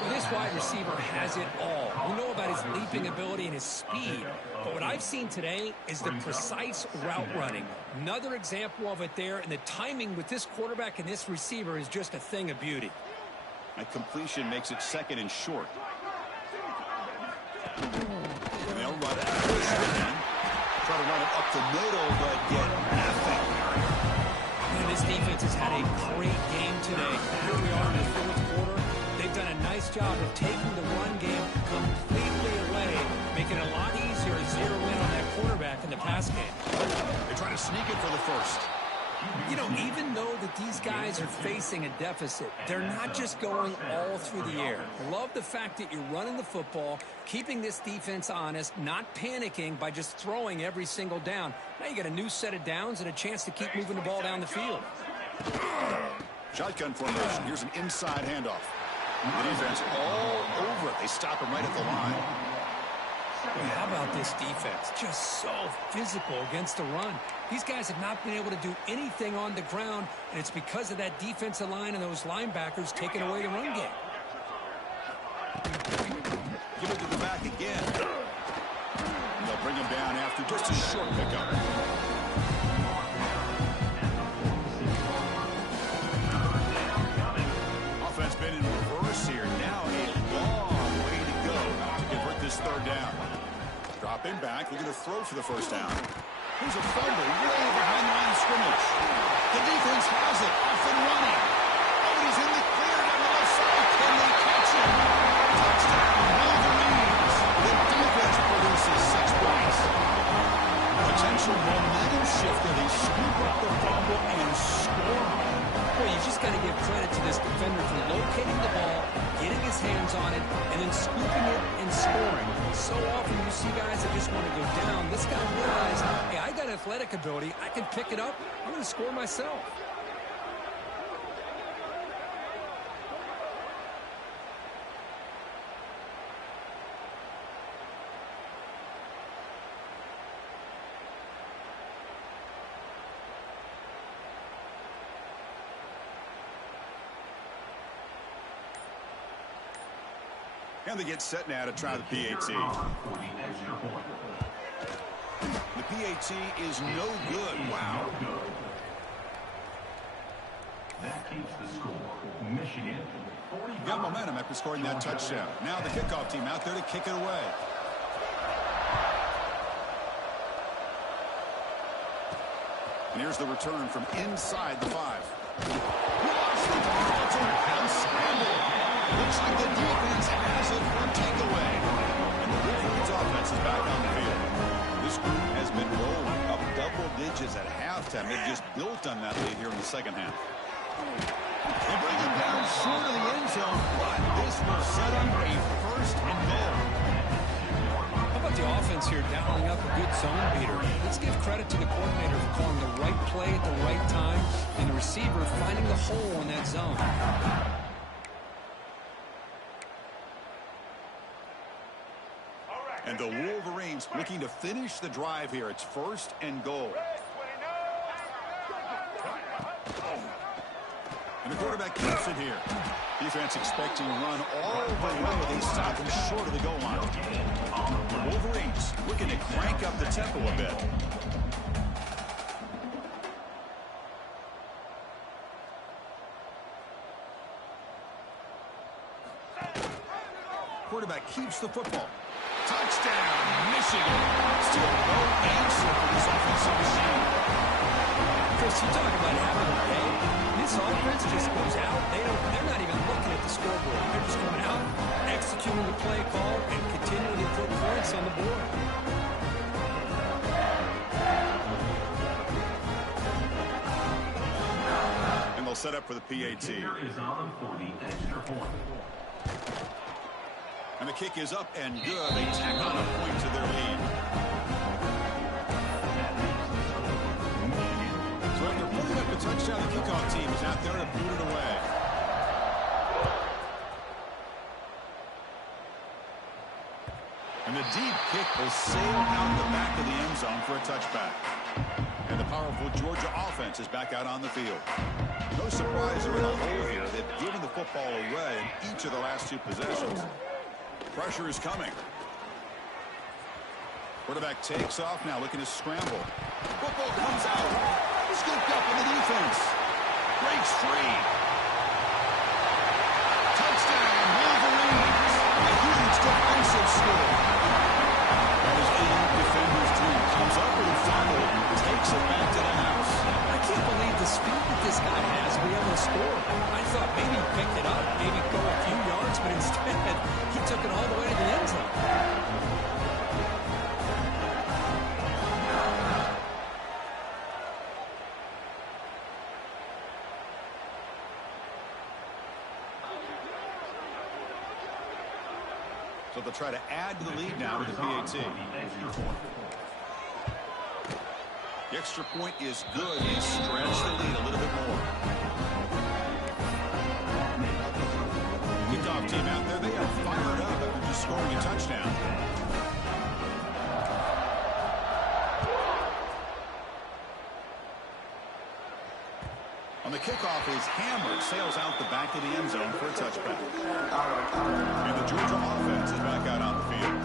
Well, this wide receiver has it all. We know about his leaping ability and his speed, but what I've seen today is the precise route running. Another example of it there, and the timing with this quarterback and this receiver is just a thing of beauty. That completion makes it 2nd and short. And they'll run it. Try to run it up the middle, but get nothing. And this defense has had a great game today. Here we are in the 4th quarter. They've done a nice job of taking the run game completely away, making it a lot easier to zero in on that quarterback in the pass game. They try to sneak it for the first. You know, even though that these guys are facing a deficit, they're not just going all through the air. Love the fact that you're running the football, keeping this defense honest, not panicking by just throwing every single down. Now you got a new set of downs and a chance to keep moving the ball down the field. Shotgun formation. Here's an inside handoff. The defense all over it. They stop him right at the line. Boy, how about this defense? Just so physical against the run. These guys have not been able to do anything on the ground, and it's because of that defensive line and those linebackers taking away the run game. Give it to the back again. And they'll bring him down after just a short pickup. Offense been in reverse here. Now a long way to go to convert this third down. Dropping back, looking to throw for the first down. Here's a fumble way behind the line of scrimmage. The defense has it, off and running. Oh, he's in the clear down the left side. Can they catch him? Touchdown, Wolverines. The defense produces 6 points. Potential momentum shift. They scoop up the fumble and score. Boy, you just got to give credit to this defender for locating the ball, getting his hands on it, and then scooping it and scoring. So often you see guys that just want to go down. This guy realized, hey, I got athletic ability. I can pick it up. I'm going to score myself. And they get set now to try the PAT. The PAT is no good. Wow. That keeps the score. Michigan, 45. Got momentum after scoring that touchdown. Now the kickoff team out there to kick it away. And here's the return from inside the 5. Lost the ball. It's a scramble. Looks like the defense has it for a takeaway. And the Wolverines offense is back on the field. This group has been rolling up double digits at halftime. They've just built on that lead here in the second half. They bring him down short of the end zone, but this will set up a first and goal. How about the offense here dialing up a good zone beater? Let's give credit to the coordinator for calling the right play at the right time and the receiver finding the hole in that zone. And the Wolverines looking to finish the drive here. It's first and goal. And the quarterback keeps it here. Defense expecting a run all the way. They stop him short of the goal line. The Wolverines looking to crank up the tempo a bit. Quarterback keeps the football. Touchdown, Michigan. Still no answer for this offensive machine. Chris, you talk about having a day. This offense just goes out. They're not even looking at the scoreboard. They're just going out, executing the play call, and continuing to put points on the board. And they'll set up for the PAT. Is on for the extra point. And the kick is up and good. They tack on a point to their lead. So after putting up the touchdown, the kickoff team is out there to boot it away. And the deep kick will sail out the back of the end zone for a touchback. And the powerful Georgia offense is back out on the field. No surprise they're in a hole here. They've given the football away in each of the last 2 possessions. Pressure is coming. Quarterback takes off now, looking to scramble. Football comes out. Scooped up in the defense. Breaks free. Touchdown, Wolverines. A huge defensive score. That is a defender's dream. Comes up with a fumble. Takes it back to the house. I can't believe the speed that this guy has to be able to score. I thought maybe he picked it up, maybe go a few yards, but instead he took it all the way to the end zone. So they'll try to add to the lead now with the PAT. The extra point is good. They stretch the lead a little bit more. Kickoff team out there. They are fired up after just scoring a touchdown. the kickoff is hammered, sails out the back of the end zone for a touchback. And the Georgia offense is back out on the field.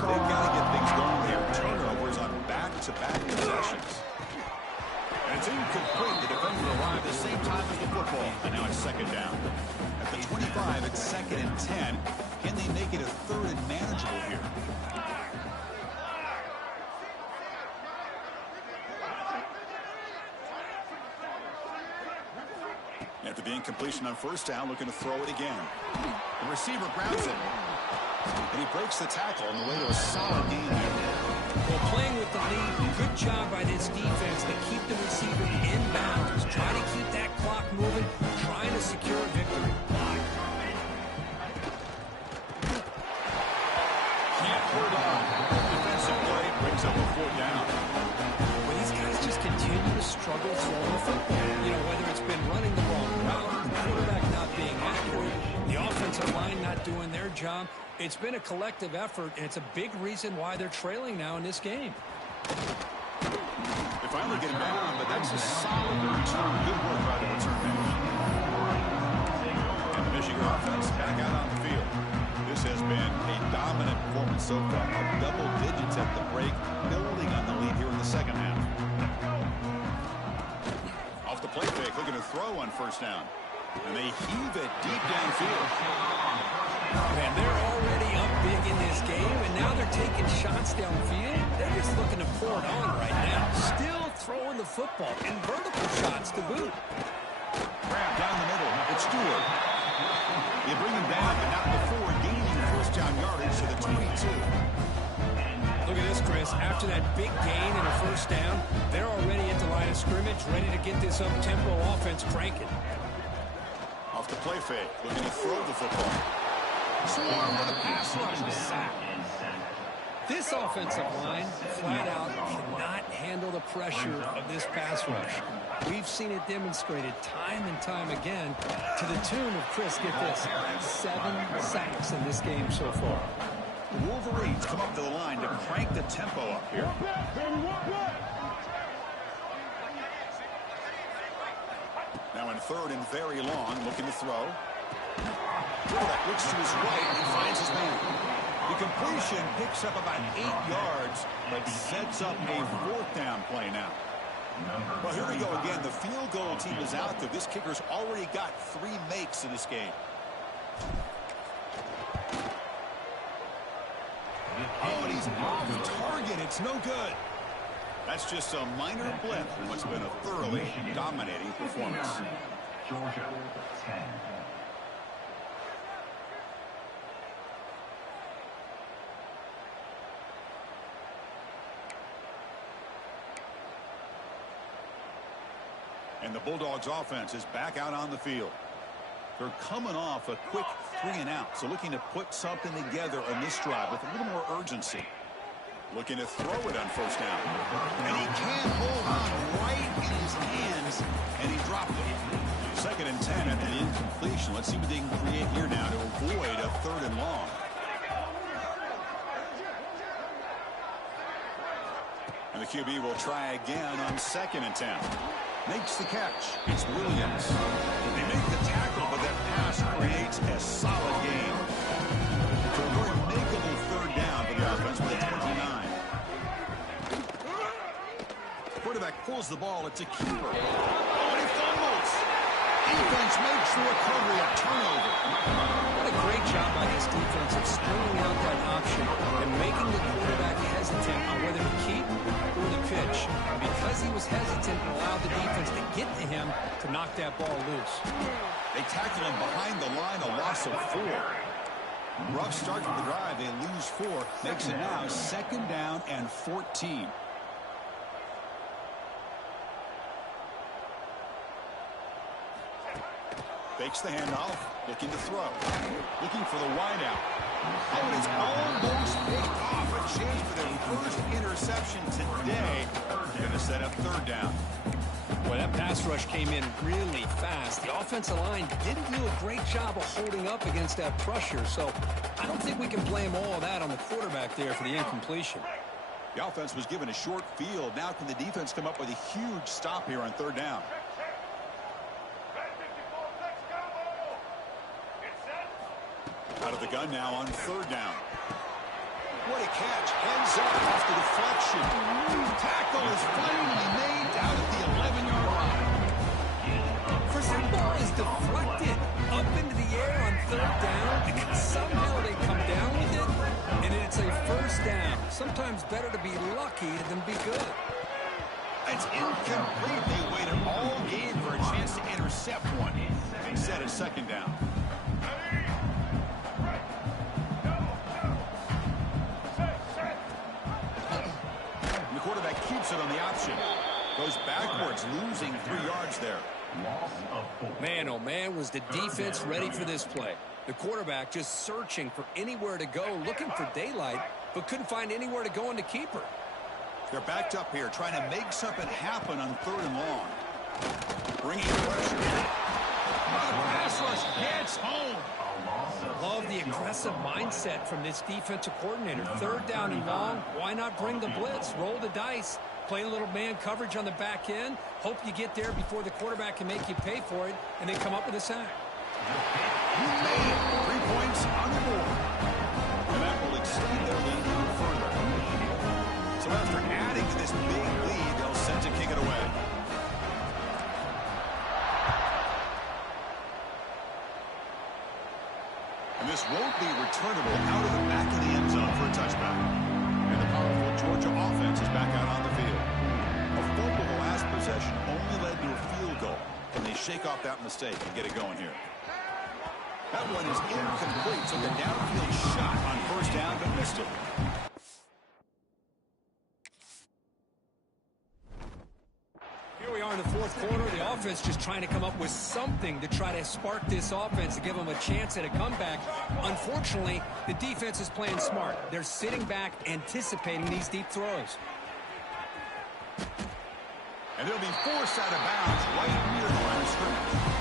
They've got to get things going here. Turnovers on back-to-back possessions. And it's incomplete. The defender arrived the same time as the football. And now it's second down. At the 25, it's 2nd and 10. Can they make it a 3rd and manageable here? After the incompletion on first down, looking to throw it again. The receiver grabs it. And he breaks the tackle on the way to a solid gain there. Well, playing with the lead, good job by this defense to keep the receiver in bounds. Try to keep that clock moving, trying to secure a victory. Can't hold on. Defensive play brings up a 4th down. Well, these guys just continue to struggle throwing the football. You know, whether it's been running the wrong route, the quarterback not being accurate, the offensive line not doing their job. It's been a collective effort, and it's a big reason why they're trailing now in this game. They finally get him down, but that's a solid return. Good work by the return man. And the Michigan offense back out on the field. This has been a dominant performance so far. Up double digits at the break, building on the lead here in the second half. Off the play fake, looking to throw on first down. And they heave it deep downfield. Man, they're already up big in this game, and now they're taking shots downfield. They're just looking to pour it on right now. Still throwing the football, and vertical shots to boot. Grab down the middle. It's Stewart. You bring him down, but not before gaining first down yardage to the 22. Look at this, Chris. After that big gain and a first down, they're already at the line of scrimmage, ready to get this up-tempo offense cranking. Off the play fake, looking to throw the football. Swarm with a pass rush, the sack. This offensive line, flat out, cannot handle the pressure of this pass rush. We've seen it demonstrated time and time again to the tune of, Chris, get this, 7 sacks in this game so far. The Wolverines come up to the line to crank the tempo up here. Now in 3rd and very long, looking to throw. Quarterback looks to his right and finds his man. The completion picks up about 8 yards, but sets up a 4th down play now. Well, here we go again. The field goal team is out there. This kicker's already got 3 makes in this game. Oh, and he's off target. It's no good. That's just a minor blip in what's been a thoroughly dominating performance. Georgia 10. And the Bulldogs offense is back out on the field. They're coming off a quick 3 and out, so looking to put something together on this drive with a little more urgency. Looking to throw it on first down. And he can't hold on right in his hands, and he dropped it. 2nd and 10 after the incompletion. Let's see what they can create here now to avoid a 3rd and long. And the QB will try again on 2nd and 10. Makes the catch. It's Williams. They make the tackle, but that pass creates a solid gain. So a very makeable 3rd down for the offense with a 29. Quarterback pulls the ball. It's a keeper. Oh, and he fumbles. Defense makes the recovery, a turnover. What a great job by this defense of stringing out that option and making the quarterback hesitant on whether to keep or the pitch. And because he was hesitant and allowed the defense to get to him to knock that ball loose. They tackle him behind the line, a loss of 4. Rough start to the drive. They lose 4. Makes it now 2nd down and 14. Fakes the handoff, looking to throw. Looking for the wideout. Oh, and it's almost picked off. A chance for their first interception today. Going to set up 3rd down. Boy, that pass rush came in really fast. The offensive line didn't do a great job of holding up against that pressure, so I don't think we can blame all of that on the quarterback there for the incompletion. The offense was given a short field. Now can the defense come up with a huge stop here on 3rd down? Out of the gun now on third down. What a catch. Heads up off the deflection. Tackle is finally made down at the 11-yard line. First, that ball is deflected up into the air on third down, and somehow they come down with it, and it's a first down. Sometimes better to be lucky than be good. It's incomplete. They waited all game for a chance to intercept one. They set a second down. And the quarterback keeps it on the option. Goes backwards, losing 3 yards there. Man, oh man, was the defense ready for this play. The quarterback just searching for anywhere to go, looking for daylight, but couldn't find anywhere to go in the keeper. They're backed up here, trying to make something happen on third and long. Bringing pressure. The pass rush gets home. Love the aggressive mindset from this defensive coordinator. Third down and long, why not bring the blitz, roll the dice, play a little man coverage on the back end, hope you get there before the quarterback can make you pay for it, and then come up with a sack. You made it. 3 points on the board. And that will extend their lead even further. So after adding to this big lead, they'll set to kick it away. And this won't be returnable out of the back of the end zone for a touchback. And the powerful Georgia offense is back out on the field. A fumble the last possession only led to a field goal. Can they shake off that mistake and get it going here? That one is incomplete, so the downfield shot on first down, but missed it. Here we are in the fourth quarter. The offense just trying to come up with something to try to spark this offense to give them a chance at a comeback. Unfortunately, the defense is playing smart. They're sitting back, anticipating these deep throws. And they'll be forced out of bounds right near the line of scrimmage.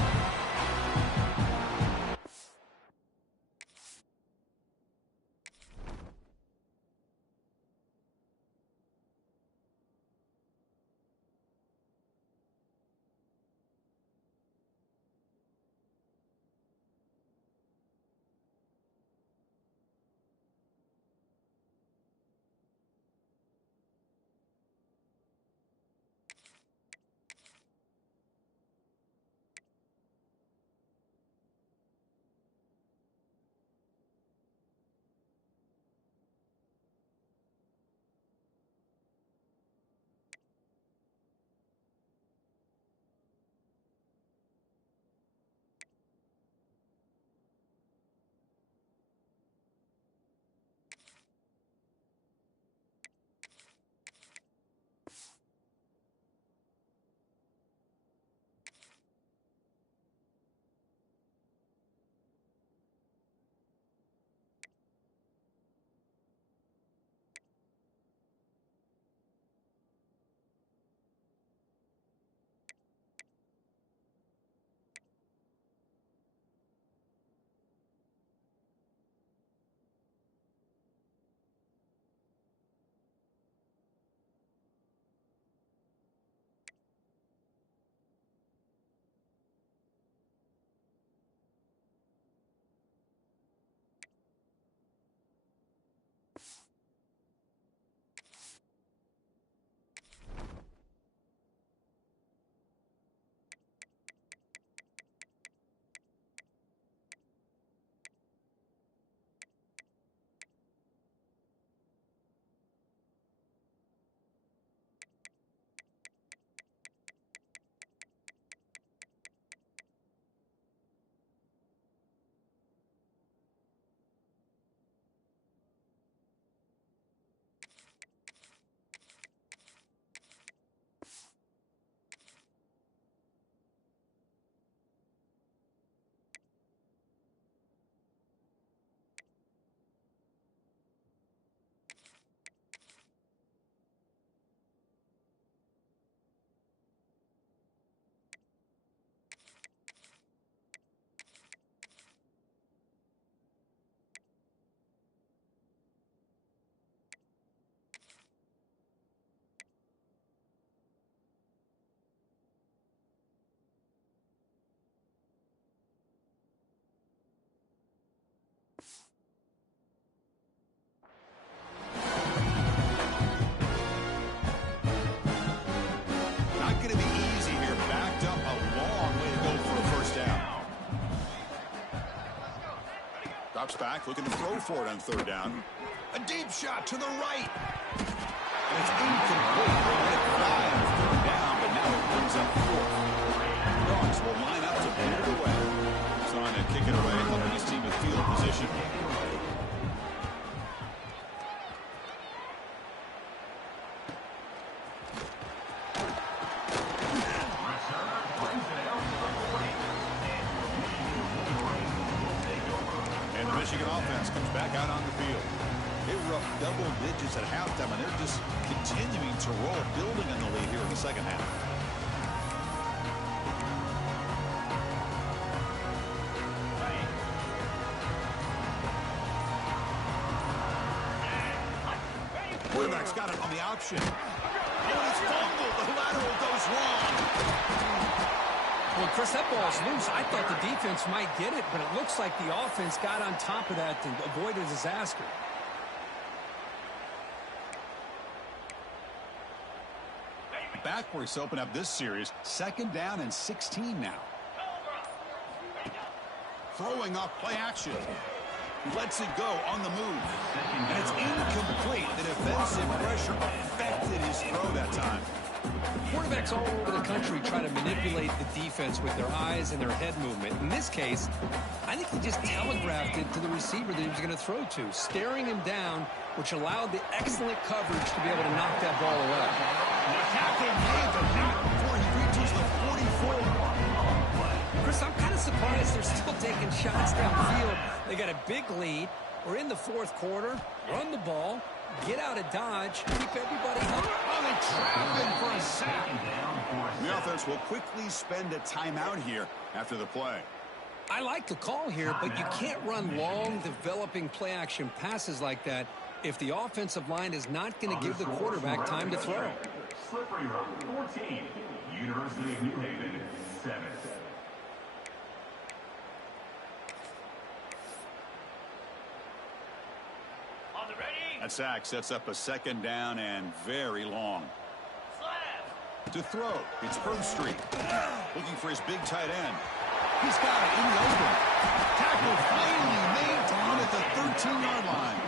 drops back, looking to throw for it on third down. A deep shot to the right. And it's incomplete. They let it fly on third down, but now it brings up fourth. The Dogs will line up to put it away. He's on to kick it away, helping his team with field position. Michigan offense comes back out on the field. They were up double digits at halftime, and they're just continuing to roll, building on the lead here in the second half. Quarterback's got it on the option. Oh, it's fumbled. The lateral goes wrong. Well, Chris, that ball's loose. I thought the defense might get it, but it looks like the offense got on top of that to avoid a disaster. Back where he's opened up this series. 2nd down and 16 now. Throwing off play action. He lets it go on the move. And it's incomplete. The defensive pressure affected his throw that time. Quarterbacks all over the country try to manipulate the defense with their eyes and their head movement. In this case, I think he just telegraphed it to the receiver that he was going to throw to, staring him down, which allowed the excellent coverage to be able to knock that ball away. The tackle made the knock before he reaches the 44. Chris, I'm kind of surprised they're still taking shots downfield. They got a big lead. We're in the 4th quarter. Run the ball. Get out of Dodge. Keep everybody healthy. Oh, they trap him for a sack. The offense will quickly spend a timeout here after the play. I like the call here, but you can't run long, developing play-action passes like that if the offensive line is not going to give the quarterback time to throw. Slippery Rock 14, University of New Haven 7. That sack sets up a 2nd down and very long. To throw, it's First Street. Looking for his big tight end. He's got it in the open. Tackle finally made down at the 13-yard line.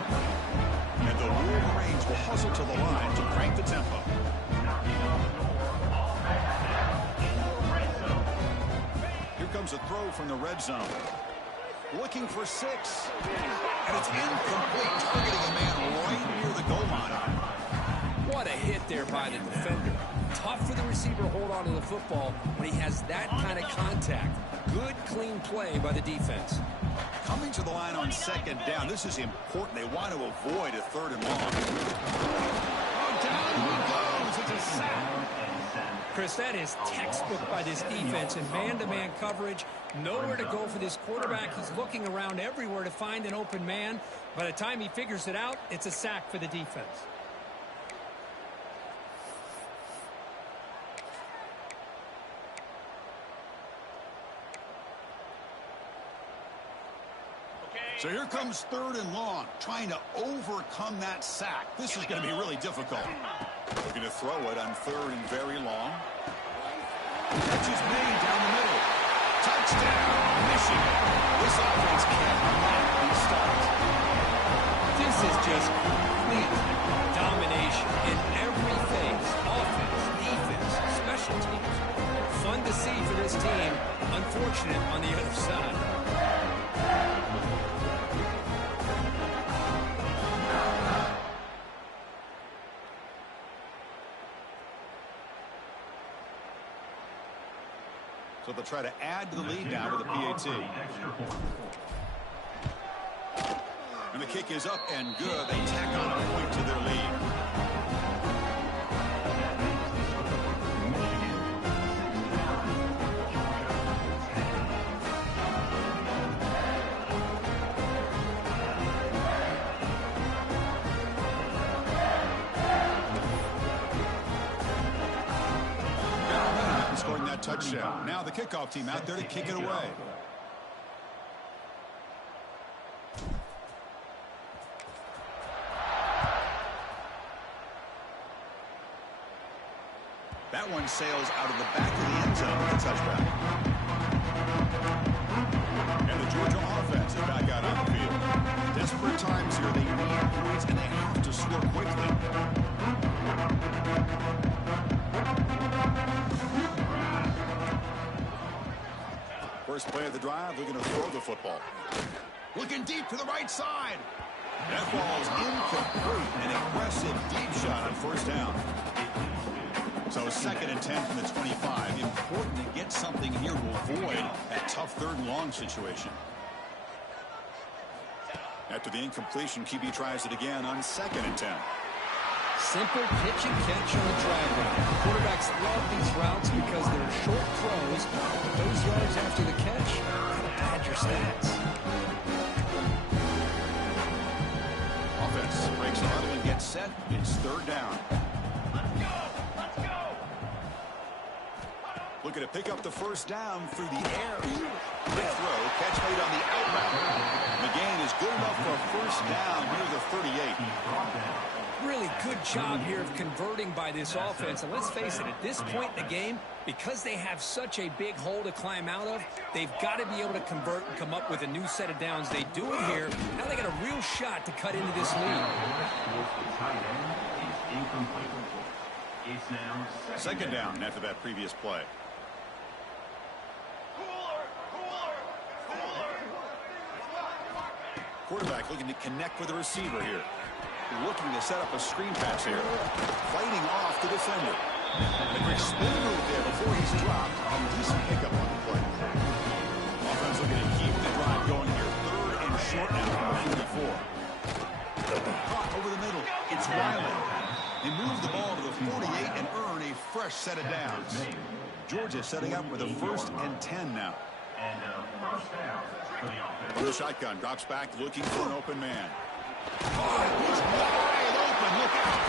And the Wolverines will hustle to the line to crank the tempo. Here comes a throw from the red zone. Looking for 6. And it's incomplete, targeting a man right near the goal line. What a hit there by the defender. Tough for the receiver to hold on to the football when he has that kind of contact. Good, clean play by the defense. Coming to the line on 2nd down. This is important. They want to avoid a 3rd and long. Oh, down he goes. It's a sack. Chris, that is textbook by this defense in man-to-man coverage. Nowhere to go for this quarterback. He's looking around everywhere to find an open man. By the time he figures it out, it's a sack for the defense. So here comes 3rd and long, trying to overcome that sack. This is going to be really difficult. Looking to throw it on 3rd and very long. Catch is made down the middle. Touchdown, Michigan. This offense cannot be stopped. This is just complete domination in every phase. Offense, defense, special teams. Fun to see for this team. Unfortunate on the other side. So they'll try to add to the lead now with a PAT. And the kick is up and good. They tack on a point to their lead. Scoring that touchdown. Now the kickoff team out there to kick it away. That one sails out of the back of the end zone with a touchback. And the Georgia offense is back out on the field. desperate times here. They need points, and they have to score quickly. First play of the drive, they're going to throw the football. Looking deep to the right side. That ball is incomplete. An aggressive deep shot on first down. So 2nd and 10 from the 25. Important to get something here to avoid that tough 3rd and long situation. After the incompletion, QB tries it again on 2nd and 10. Simple pitch and catch on the drag route. Quarterbacks love these routes because they're short throws. But those yards after the catch add your stats. Offense breaks the huddle and gets set. It's 3rd down. Let's go! Let's go! Looking to pick up the first down through the air. Quick throw. Catch made on the out route. The gain is good enough for a first down near the 38. Really good job here of converting by this offense. And let's face it, at this point in the game, because they have such a big hole to climb out of, they've got to be able to convert and come up with a new set of downs. They do it here. Now they got a real shot to cut into this lead. Second down after that previous play. Quarterback looking to connect with the receiver here. Looking to set up a screen pass here. Fighting off the defender. A quick spin move there before he's dropped. A decent pickup on the play. Offense looking to keep the drive going here. 3rd and short now from the 44. Caught over the middle. It's Riley. They move the ball to the 48 and earn a fresh set of downs. Georgia setting up with a 1st and 10 now. First down for the offense. From the shotgun, drops back looking for an open man. He's wide open. Look out.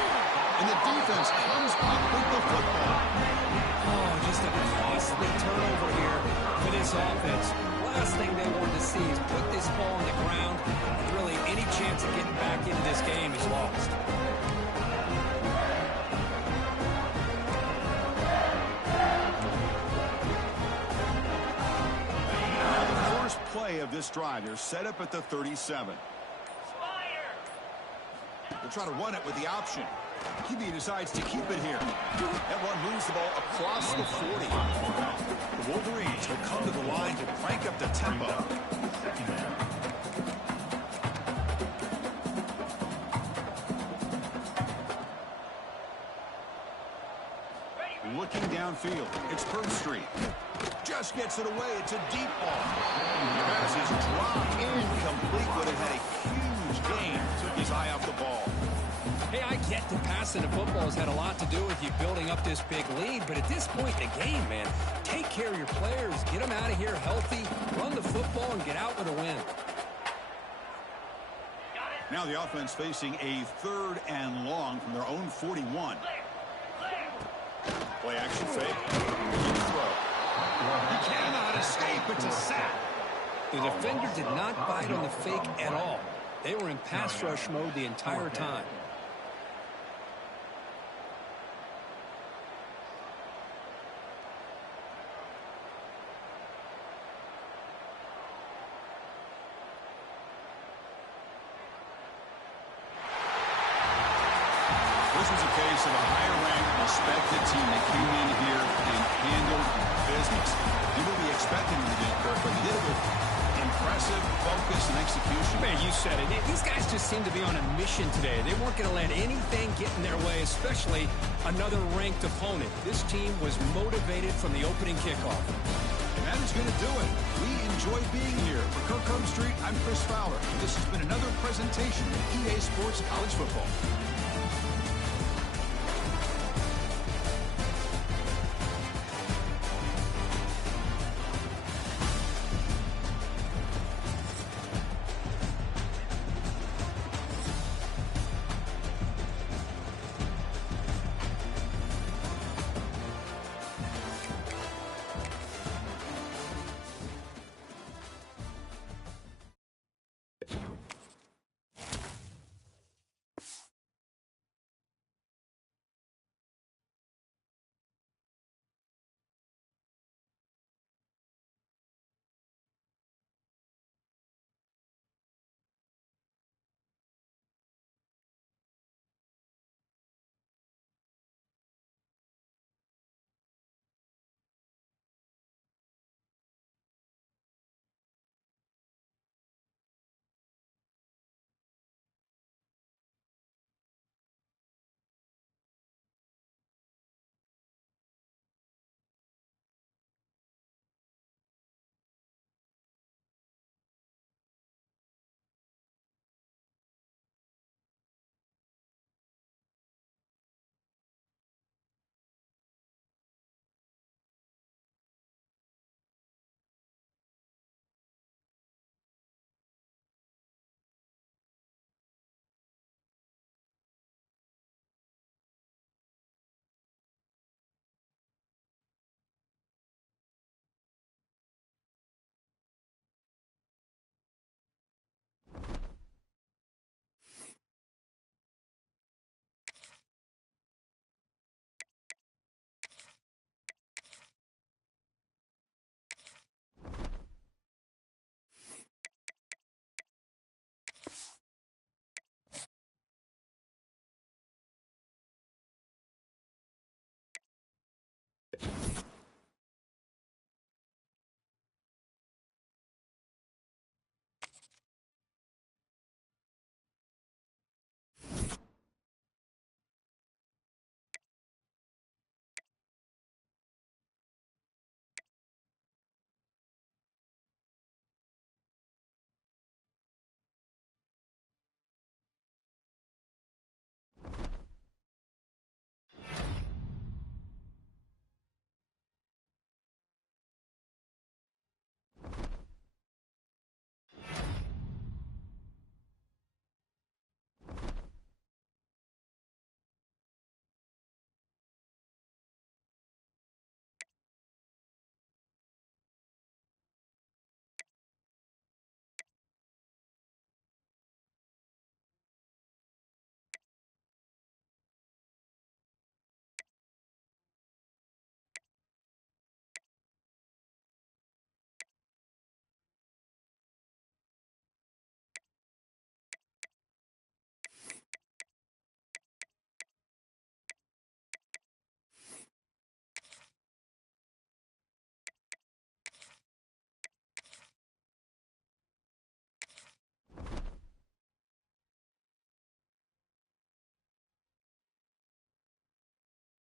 And the defense comes up with the football. Oh, just a costly turnover here for this offense. Last thing they want to see is put this ball on the ground. And really, any chance of getting back into this game is lost. Now the first play of this drive, they're set up at the 37. They'll try to run it with the option. QB decides to keep it here. That one moves the ball across the 40. The Wolverines will come to the line to crank up the tempo. Looking downfield, it's Street. Just gets it away. It's a deep ball. The pass is dropped incomplete, but it had a huge gain. Took his eye off the ball. Hey, I get the passing of football has had a lot to do with you building up this big lead, but at this point in the game, man, take care of your players, get them out of here healthy, run the football, and get out with a win. Now the offense facing a 3rd and long from their own 41. Play action fake. Deep throw. He cannot escape. It's a sack. The defender did not bite on the fake at all. They were in pass rush mode the entire time. This was a case of a higher-ranked, respected team that came in here and handled business. You will be expecting them to do, Kirk, but they did it with impressive focus and execution. Man, you said it. These guys just seem to be on a mission today. They weren't going to let anything get in their way, especially another ranked opponent. This team was motivated from the opening kickoff. And that is going to do it. We enjoy being here. For Kirk Street, I'm Chris Fowler. This has been another presentation of EA Sports College Football.